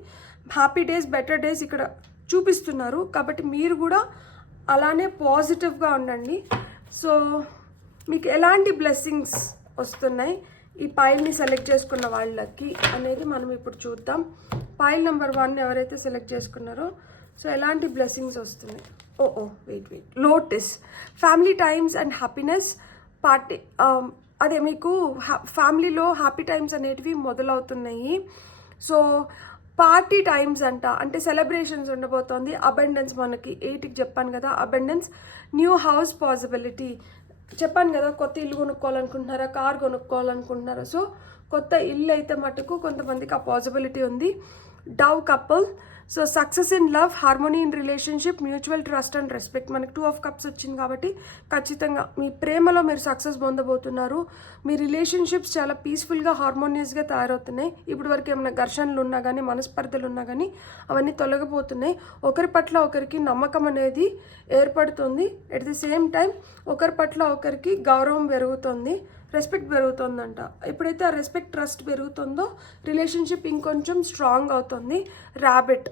హ్యాపీ డేస్, బెటర్ డేస్ ఇక్కడ చూపిస్తున్నారు. కాబట్టి మీరు కూడా అలానే పాజిటివ్గా ఉండండి. సో మీకు ఎలాంటి బ్లెస్సింగ్స్ వస్తున్నాయి ఈ పైల్ని సెలెక్ట్ చేసుకున్న వాళ్ళకి అనేది మనం ఇప్పుడు చూద్దాం. పైల్ నెంబర్ 1 ఎవరైతే సెలెక్ట్ చేసుకున్నారో సో ఎలాంటి బ్లెస్సింగ్స్ వస్తున్నాయి. White lotus, family times and happiness. Party అదే మీకు ఫ్యామిలీలో హ్యాపీ టైమ్స్ అనేటివి మొదలవుతున్నాయి. సో పార్టీ టైమ్స్ అంటే సెలబ్రేషన్స్ ఉండబోతోంది. అబండెన్స్ మనకి 8కి చెప్పాను కదా, అబండెన్స్. న్యూ హౌస్ పాసిబిలిటీ చెప్పాను కదా, కొత్త ఇల్లు కొనుక్కోవాలనుకుంటున్నారా, కార్ కొనుక్కోవాలనుకుంటున్నారా. సో కొత్త ఇల్లు అయితే మటుకు కొంతమందికి ఆ పాసిబిలిటీ ఉంది. Dove couple. So success in love, harmony in relationship, mutual trust and respect. మనకి 2 ఆఫ్ కప్స్ వచ్చింది కాబట్టి ఖచ్చితంగా మీ ప్రేమలో మీరు సక్సెస్ పొందబోతున్నారు. మీ రిలేషన్షిప్స్ చాలా పీస్ఫుల్గా, హార్మోనియస్గా తయారవుతున్నాయి. ఇప్పుడు వరకు ఏమైనా ఘర్షణలు ఉన్నా కానీ, మనస్పర్ధలు ఉన్నా కానీ అవన్నీ తొలగిపోతున్నాయి. ఒకరి పట్ల ఒకరికి నమ్మకం అనేది ఏర్పడుతుంది. ఎట్ ది సేమ్ టైం ఒకరి పట్ల ఒకరికి గౌరవం పెరుగుతుంది, రెస్పెక్ట్ పెరుగుతుందంట. ఎప్పుడైతే ఆ రెస్పెక్ట్, ట్రస్ట్ పెరుగుతుందో రిలేషన్షిప్ ఇంకొంచెం స్ట్రాంగ్ అవుతుంది. Rabbit,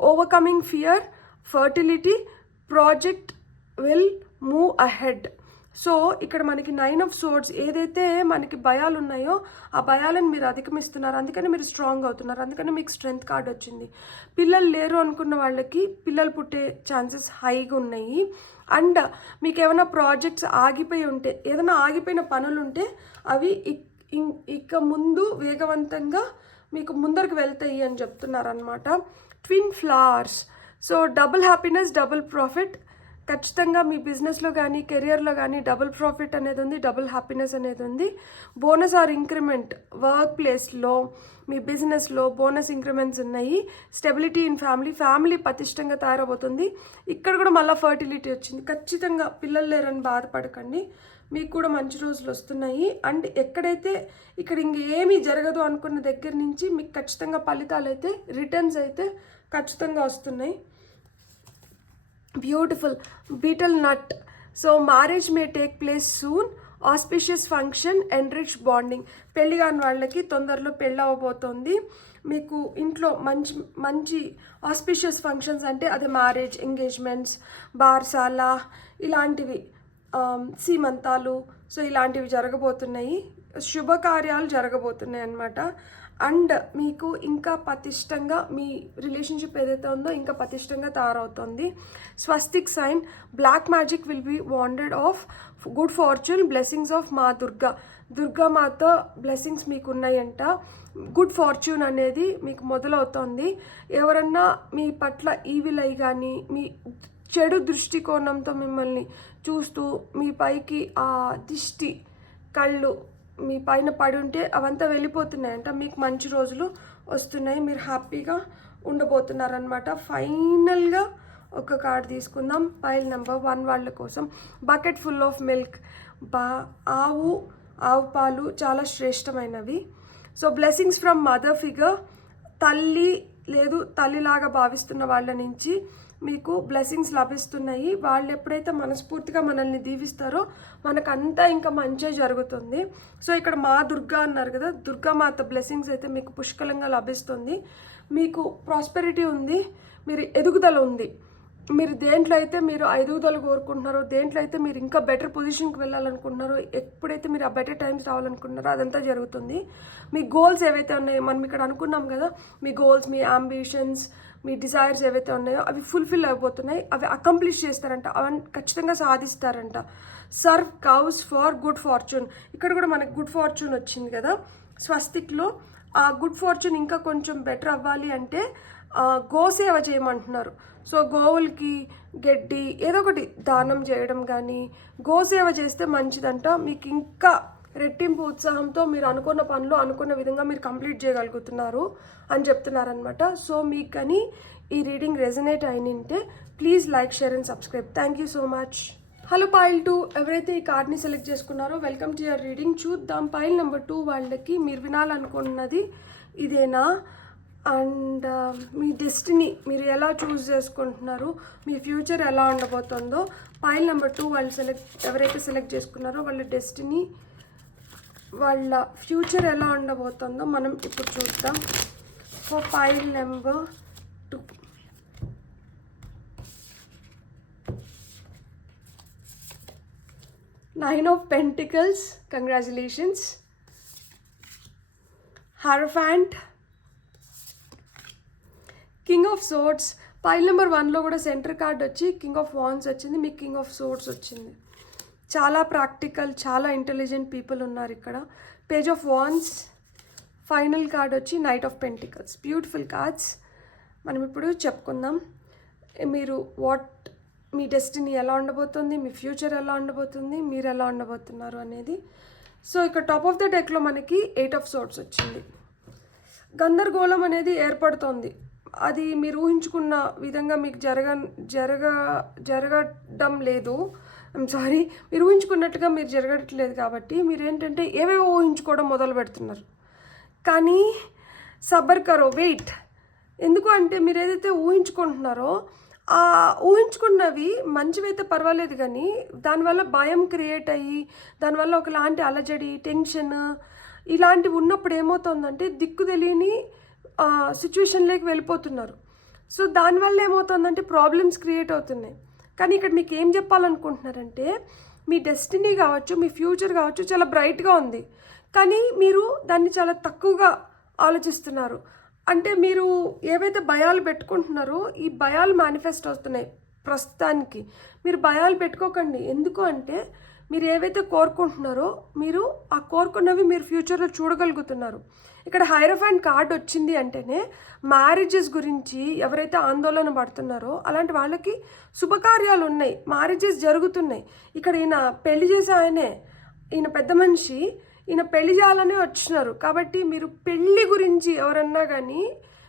overcoming fear, fertility, project will move ahead. So ఇక్కడ మనకి 9 ఆఫ్ సోర్డ్స్, ఏదైతే మనకి భయాలు ఉన్నాయో ఆ భయాలను మీరు అధిగమిస్తున్నారు, అందుకని మీరు స్ట్రాంగ్ అవుతున్నారు, అందుకని మీకు స్ట్రెంగ్త్ కార్డ్ వచ్చింది. పిల్లలు లేరు అనుకున్న వాళ్ళకి పిల్లలు పుట్టే ఛాన్సెస్ హైగా ఉన్నాయి. అండ్ మీకు ఏమైనా ప్రాజెక్ట్స్ ఆగిపోయి ఉంటే, ఏదైనా ఆగిపోయిన పనులు ఉంటే అవి ఇక ముందు వేగవంతంగా మీకు ముందరకు వెళ్తాయి అని చెప్తున్నారు అనమాట. Twin flowers. So double happiness, double profit, ఖచ్చితంగా మీ బిజినెస్లో కానీ కెరియర్లో కానీ డబుల్ ప్రాఫిట్ అనేది ఉంది, డబుల్ హ్యాపీనెస్ అనేది ఉంది. బోనస్ ఆర్ ఇంక్రిమెంట్ వర్క్ ప్లేస్లో మీ బిజినెస్లో బోనస్ ఇంక్రిమెంట్స్ ఉన్నాయి. స్టెబిలిటీ ఇన్ ఫ్యామిలీ పటిష్టంగా తయారవుతుంది. ఇక్కడ కూడా మళ్ళీ ఫర్టిలిటీ వచ్చింది. ఖచ్చితంగా పిల్లలు లేరని బాధపడకండి, మీకు కూడా మంచి రోజులు వస్తున్నాయి. అండ్ ఎక్కడైతే ఇక్కడ ఇంకేమీ జరగదు అనుకున్న దగ్గర నుంచి మీకు ఖచ్చితంగా ఫలితాలు అయితే రిటర్న్స్ అయితే ఖచ్చితంగా వస్తున్నాయి. Beautiful betel nut. So marriage may take place soon, auspicious function, enrich bonding. పెళ్లి కాని వాళ్ళకి తొందరలో పెళ్ళి అవ్వబోతోంది. మీకు ఇంట్లో మంచి మంచి ఆస్పిషియస్ ఫంక్షన్స్ అంటే అదే మ్యారేజ్, ఎంగేజ్మెంట్స్, బార్సాల ఇలాంటివి, సీమంతాలు, సో ఇలాంటివి జరగబోతున్నాయి. శుభకార్యాలు జరగబోతున్నాయి అన్నమాట. అండ్ మీకు ఇంకా పటిష్టంగా మీ రిలేషన్షిప్ ఏదైతే ఉందో ఇంకా పటిష్టంగా తయారవుతుంది. స్వస్తిక్ sign, black magic will be వాండెడ్ of, good fortune, blessings of మా దుర్గామాత బ్లెస్సింగ్స్ మీకు ఉన్నాయంట. గుడ్ ఫార్చ్యూన్ అనేది మీకు మొదలవుతుంది. ఎవరన్నా మీ పట్ల ఈవిల్ అయి కానీ మీ చెడు దృష్టికోణంతో మిమ్మల్ని చూస్తూ మీ పైకి ఆ దిష్టి కళ్ళు మీ పైన పడి ఉంటే అవంతా వెళ్ళిపోతున్నాయంట. మీకు మంచి రోజులు వస్తున్నాయి, మీరు హ్యాపీగా ఉండబోతున్నారనమాట. ఫైనల్గా ఒక కార్డ్ తీసుకుందాం. పైల్ నెంబర్ 1 వాళ్ళ కోసం. Bucket full of milk. ఆవు పాలు చాలా శ్రేష్టమైనవి. So blessings from mother figure, తల్లి లేదు తల్లిలాగా భావిస్తున్న వాళ్ళ నుంచి మీకు బ్లెస్సింగ్స్ లభిస్తున్నాయి. వాళ్ళు ఎప్పుడైతే మనస్ఫూర్తిగా మనల్ని దీవిస్తారో మనకంతా ఇంకా మంచి జరుగుతుంది. సో ఇక్కడ మా దుర్గా అన్నారు కదా, దుర్గామాత బ్లెస్సింగ్స్ అయితే మీకు పుష్కలంగా లభిస్తుంది. మీకు ప్రాస్పెరిటీ ఉంది, మీరు ఎదుగుదల ఉంది. మీరు దేంట్లో అయితే మీరు ఎదుగుదల కోరుకుంటున్నారో, దేంట్లో అయితే మీరు ఇంకా బెటర్ పొజిషన్కి వెళ్ళాలనుకుంటున్నారో, ఎప్పుడైతే మీరు ఆ బెటర్ టైమ్స్ రావాలనుకుంటున్నారో అదంతా జరుగుతుంది. మీ గోల్స్ ఏవైతే ఉన్నాయో మనం ఇక్కడ అనుకున్నాం కదా, మీ గోల్స్, మీ అంబిషన్స్, మీ డిజైర్స్ ఏవైతే ఉన్నాయో అవి ఫుల్ఫిల్ అయిపోతున్నాయి. అవి అకంప్లిష్ చేస్తారంట, అవన్నీ ఖచ్చితంగా సాధిస్తారంట. Serve cows for good fortune. ఇక్కడ కూడా మనకు గుడ్ ఫార్చ్యూన్ వచ్చింది కదా స్వస్తిక్లో. ఆ గుడ్ ఫార్చ్యూన్ ఇంకా కొంచెం బెటర్ అవ్వాలి అంటే గోసేవ చేయమంటున్నారు. సో గోవులకి గడ్డి ఏదో ఒకటి దానం చేయడం కానీ గోసేవ చేస్తే మంచిదంట. మీకు ఇంకా రెట్టింపు ఉత్సాహంతో మీరు అనుకున్న పనులు అనుకున్న విధంగా మీరు కంప్లీట్ చేయగలుగుతున్నారు అని చెప్తున్నారనమాట. సో మీకు కానీ ఈ రీడింగ్ రెజనేట్ అయినంటే please like, share and subscribe. Thank you so much. Hello pile 2, ఎవరైతే ఈ కార్డ్ని సెలెక్ట్ చేసుకున్నారో వెల్కమ్ టు యువర్ రీడింగ్. చూద్దాం పైల్ నెంబర్ 2 వాళ్ళకి మీరు వినాలనుకున్నది ఇదేనా, అండ్ మీ డెస్టినీ మీరు ఎలా చూస్ చేసుకుంటున్నారు, మీ ఫ్యూచర్ ఎలా ఉండబోతుందో. పైల్ నెంబర్ 2 వాళ్ళు ఎవరైతే సెలెక్ట్ చేసుకున్నారో వాళ్ళ డెస్టినీ, వాళ్ళ ఫ్యూచర్ ఎలా ఉండబోతుందో మనం ఇప్పుడు చూద్దాం. For pile number 2, Nine of Pentacles, congratulations. Hierophant, king of swords. Pile number 1లో కూడా సెంటర్ కార్డ్ వచ్చి కింగ్ ఆఫ్ వాన్స్ వచ్చింది, మీకు కింగ్ ఆఫ్ సోర్డ్స్ వచ్చింది. చాలా ప్రాక్టికల్, చాలా ఇంటెలిజెంట్ పీపుల్ ఉన్నారు ఇక్కడ. Page of wands, final card వచ్చి knight of pentacles. Beautiful cards. మనం ఇప్పుడు చెప్పుకుందాం మీరు మీ డెస్టినీ ఎలా ఉండబోతుంది, మీ ఫ్యూచర్ ఎలా ఉండబోతుంది, మీరు ఎలా ఉండబోతున్నారు అనేది. సో ఇక్కడ టాప్ ఆఫ్ ద డెక్లో మనకి 8 ఆఫ్ సోర్డ్స్ వచ్చింది. గందరగోళం అనేది ఏర్పడుతోంది, అది మీరు ఊహించుకున్న విధంగా మీకు జరగడం లేదు. ఐమ్ సారీ, మీరు ఊహించుకున్నట్టుగా మీరు జరగట్లేదు కాబట్టి మీరు ఏంటంటే ఏవేవో ఊహించుకోవడం మొదలు పెడుతున్నారు. కానీ సబర్ కరో, వెయిట్. ఎందుకు అంటే మీరు ఏదైతే ఊహించుకుంటున్నారో ఆ ఊహించుకున్నవి మంచివైతే పర్వాలేదు, కానీ దానివల్ల భయం క్రియేట్ అయ్యి దానివల్ల ఒకలాంటి అలజడి, టెన్షన్ ఇలాంటివి ఉన్నప్పుడు ఏమవుతుందంటే దిక్కు తెలియని సిచ్యువేషన్లోకి వెళ్ళిపోతున్నారు. సో దానివల్ల ఏమవుతుందంటే ప్రాబ్లమ్స్ క్రియేట్ అవుతున్నాయి. కానీ ఇక్కడ మీకు ఏం చెప్పాలనుకుంటున్నారంటే మీ డెస్టినీ కావచ్చు, మీ ఫ్యూచర్ కావచ్చు చాలా బ్రైట్గా ఉంది, కానీ మీరు దాన్ని చాలా తక్కువగా ఆలోచిస్తున్నారు. అంటే మీరు ఏవైతే భయాలు పెట్టుకుంటున్నారో ఈ భయాలు మేనిఫెస్ట్ అవుతున్నాయి ప్రస్తుతానికి. మీరు భయాలు పెట్టుకోకండి, ఎందుకు అంటే మీరు ఏవైతే కోరుకుంటున్నారో మీరు ఆ కోరుకున్నవి మీరు ఫ్యూచర్లో చూడగలుగుతున్నారు. ఇక్కడ హైరోఫాంట్ కార్డ్ వచ్చింది అంటేనే మ్యారేజెస్ గురించి ఎవరైతే ఆందోళన పడుతున్నారో అలాంటి వాళ్ళకి శుభకార్యాలు ఉన్నాయి, మ్యారేజెస్ జరుగుతున్నాయి. ఇక్కడ ఈయన పెళ్లి చేసే ఆయనే, ఈయన పెద్ద మనిషి, ఈయన పెళ్లి చేయాలనే వచ్చినారు. కాబట్టి మీరు పెళ్లి గురించి ఎవరన్నా కానీ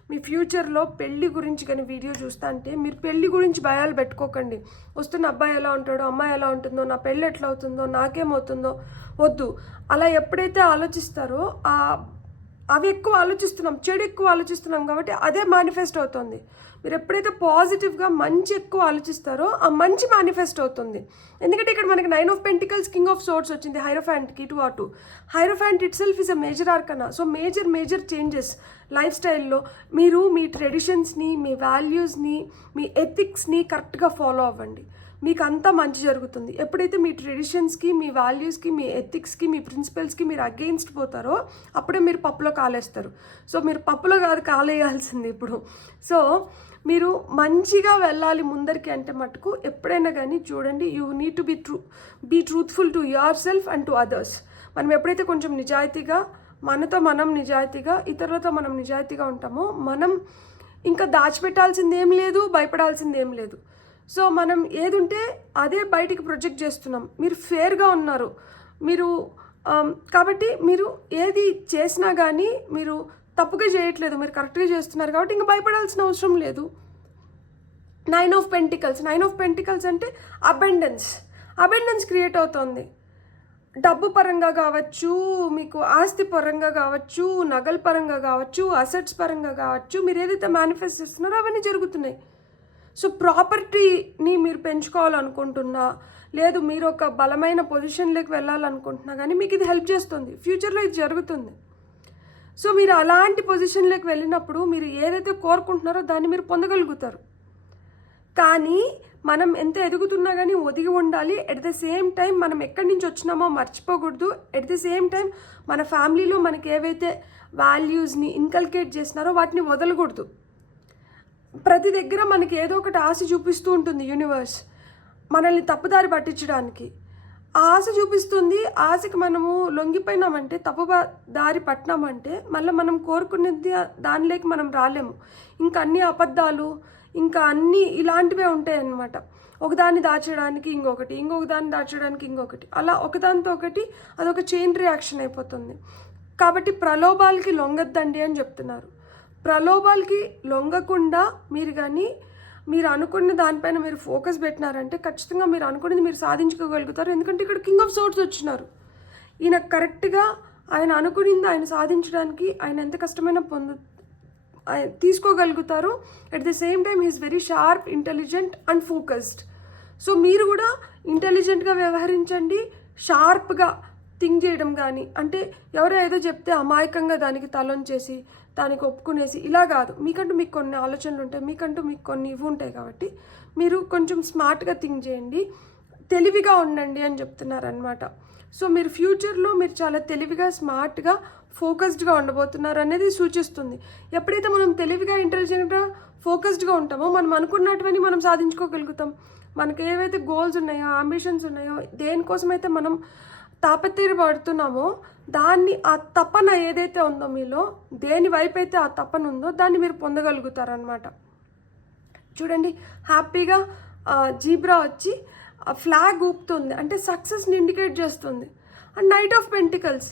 మీ ఫ్యూచర్లో పెళ్లి గురించి కానీ వీడియో చూస్తా అంటే మీరు పెళ్లి గురించి భయాలు పెట్టుకోకండి. వస్తున్న అబ్బాయి ఎలా ఉంటాడో, అమ్మాయి ఎలా ఉంటుందో, నా పెళ్ళి ఎట్లా అవుతుందో, నాకేమవుతుందో, వద్దు. అలా ఎప్పుడైతే ఆలోచిస్తారో అవి ఎక్కువ ఆలోచిస్తున్నాం, చెడు ఎక్కువ ఆలోచిస్తున్నాం కాబట్టి అదే మేనిఫెస్ట్ అవుతుంది. మీరు ఎప్పుడైతే పాజిటివ్గా మంచి ఎక్కువ ఆలోచిస్తారో ఆ మంచి మేనిఫెస్ట్ అవుతుంది. ఎందుకంటే ఇక్కడ మనకి 9 of Pentacles, King of Swords వచ్చింది హైరోఫాంట్కి 2 or 2. Hierophant itself is a major arcana. So major changes life స్టైల్లో మీరు మీ ట్రెడిషన్స్ని, మీ వాల్యూస్ని, మీ ఎథిక్స్ని కరెక్ట్గా ఫాలో అవ్వండి. మీకు అంతా మంచి జరుగుతుంది. ఎప్పుడైతే మీ ట్రెడిషన్స్కి, మీ వాల్యూస్కి, మీ ఎథిక్స్కి, మీ ప్రిన్సిపల్స్కి మీరు అగెయిన్స్ట్ పోతారో అప్పుడే మీరు పప్పులో కాలేస్తారు. సో మీరు పప్పులో కాదు కాలేయాల్సింది ఇప్పుడు. సో మీరు మంచిగా వెళ్ళాలి ముందరికి అంటే మటుకు ఎప్పుడైనా కానీ చూడండి, you need to be truthful to yourself and to others. మనం ఎప్పుడైతే కొంచెం నిజాయితీగా, మనతో మనం నిజాయితీగా, ఇతరులతో మనం నిజాయితీగా ఉంటామో మనం ఇంకా దాచిపెట్టాల్సింది ఏం లేదు, భయపడాల్సింది ఏం లేదు. సో మనం ఏది ఉంటే అదే బయటికి ప్రొజెక్ట్ చేస్తున్నాం. మీరు ఫేర్గా ఉన్నారు మీరు, కాబట్టి మీరు ఏది చేసినా కానీ మీరు తప్పుగా చేయట్లేదు, మీరు కరెక్ట్గా చేస్తున్నారు కాబట్టి ఇంకా భయపడాల్సిన అవసరం లేదు. 9 of Pentacles అంటే అబెండెన్స్ క్రియేట్ అవుతుంది. డబ్బు పరంగా కావచ్చు, మీకు ఆస్తి పరంగా కావచ్చు, నగల పరంగా కావచ్చు, అసెట్స్ పరంగా కావచ్చు, మీరు ఏదైతే మేనిఫెస్ట్ చేస్తున్నారో అవన్నీ జరుగుతున్నాయి. సో ప్రాపర్టీని మీరు పెంచుకోవాలనుకుంటున్నా, లేదు మీరు ఒక బలమైన పొజిషన్లోకి వెళ్ళాలనుకుంటున్నా కానీ మీకు ఇది హెల్ప్ చేస్తుంది. ఫ్యూచర్లో ఇది జరుగుతుంది. సో మీరు అలాంటి పొజిషన్లోకి వెళ్ళినప్పుడు మీరు ఏదైతే కోరుకుంటున్నారో దాన్ని మీరు పొందగలుగుతారు. కానీ మనం ఎంత ఎదుగుతున్నా కానీ ఒదిగి ఉండాలి. ఎట్ ద సేమ్ టైం మనం ఎక్కడి నుంచి వచ్చినామో మర్చిపోకూడదు. ఎట్ ద సేమ్ టైం మన ఫ్యామిలీలో మనకి ఏవైతే వాల్యూస్ని ఇన్కల్కేట్ చేసినారో వాటిని వదలకూడదు. ప్రతి దగ్గర మనకి ఏదో ఒకటి ఆశ చూపిస్తూ ఉంటుంది యూనివర్స్, మనల్ని తప్పుదారి పట్టించడానికి ఆశ చూపిస్తుంది. ఆశకి మనము లొంగిపోయినామంటే, తప్పు దారి పట్టినామంటే మళ్ళీ మనం కోరుకునేది దానిలోకి మనం రాలేము. ఇంకా అన్ని అబద్ధాలు, ఇంకా అన్నీ ఇలాంటివే ఉంటాయి అన్నమాట. ఒకదాన్ని దాచడానికి ఇంకొకటి, ఇంకొక దాన్ని దాచడానికి ఇంకొకటి, అలా ఒకదానితో ఒకటి అదొక చైన్ రియాక్షన్ అయిపోతుంది. కాబట్టి ప్రలోభాలకి లొంగద్దండి అని చెప్తున్నారు. ప్రలోభాలకి లొంగకుండా మీరు కానీ మీరు అనుకున్న దానిపైన మీరు ఫోకస్ పెట్టినారంటే ఖచ్చితంగా మీరు అనుకున్నది మీరు సాధించుకోగలుగుతారు. ఎందుకంటే ఇక్కడ కింగ్ ఆఫ్ సోర్డ్స్ వచ్చినారు. ఈయన కరెక్ట్గా ఆయన అనుకునింది ఆయన సాధించడానికి ఆయన ఎంత కష్టమైన తీసుకోగలుగుతారు. At the same time he is very sharp, intelligent and focused. So మీరు కూడా ఇంటెలిజెంట్గా వ్యవహరించండి, షార్ప్గా థింక్ చేయడం కానీ, అంటే ఎవరో ఏదో చెప్తే అమాయకంగా దానికి తలొంచేసి దానికి ఒప్పుకునేసి ఇలా కాదు. మీకంటూ మీకు కొన్ని ఆలోచనలు ఉంటాయి, మీకంటూ మీకు కొన్ని ఇవి ఉంటాయి. కాబట్టి మీరు కొంచెం స్మార్ట్గా థింక్ చేయండి, తెలివిగా ఉండండి అని చెప్తున్నారనమాట. సో మీరు ఫ్యూచర్లో మీరు చాలా తెలివిగా, స్మార్ట్గా, ఫోకస్డ్గా ఉండబోతున్నారు అనేది సూచిస్తుంది. ఎప్పుడైతే మనం తెలివిగా, ఇంటెలిజెంట్గా, ఫోకస్డ్గా ఉంటామో మనం అనుకున్నటువన్నీ మనం సాధించుకోగలుగుతాం. మనకు ఏవైతే గోల్స్ ఉన్నాయో, అంబిషన్స్ ఉన్నాయో, దేనికోసమైతే మనం తాపత్రయపడుతున్నామో దాన్ని, ఆ తపన ఏదైతే ఉందో మీలో, దేని వైపు అయితే ఆ తపన ఉందో దాన్ని మీరు పొందగలుగుతారనమాట. చూడండి హ్యాపీగా జీబ్రా వచ్చి ఫ్లాగ్ ఊపుతుంది, అంటే సక్సెస్ని ఇండికేట్ చేస్తుంది. అండ్ నైట్ ఆఫ్ పెంటికల్స్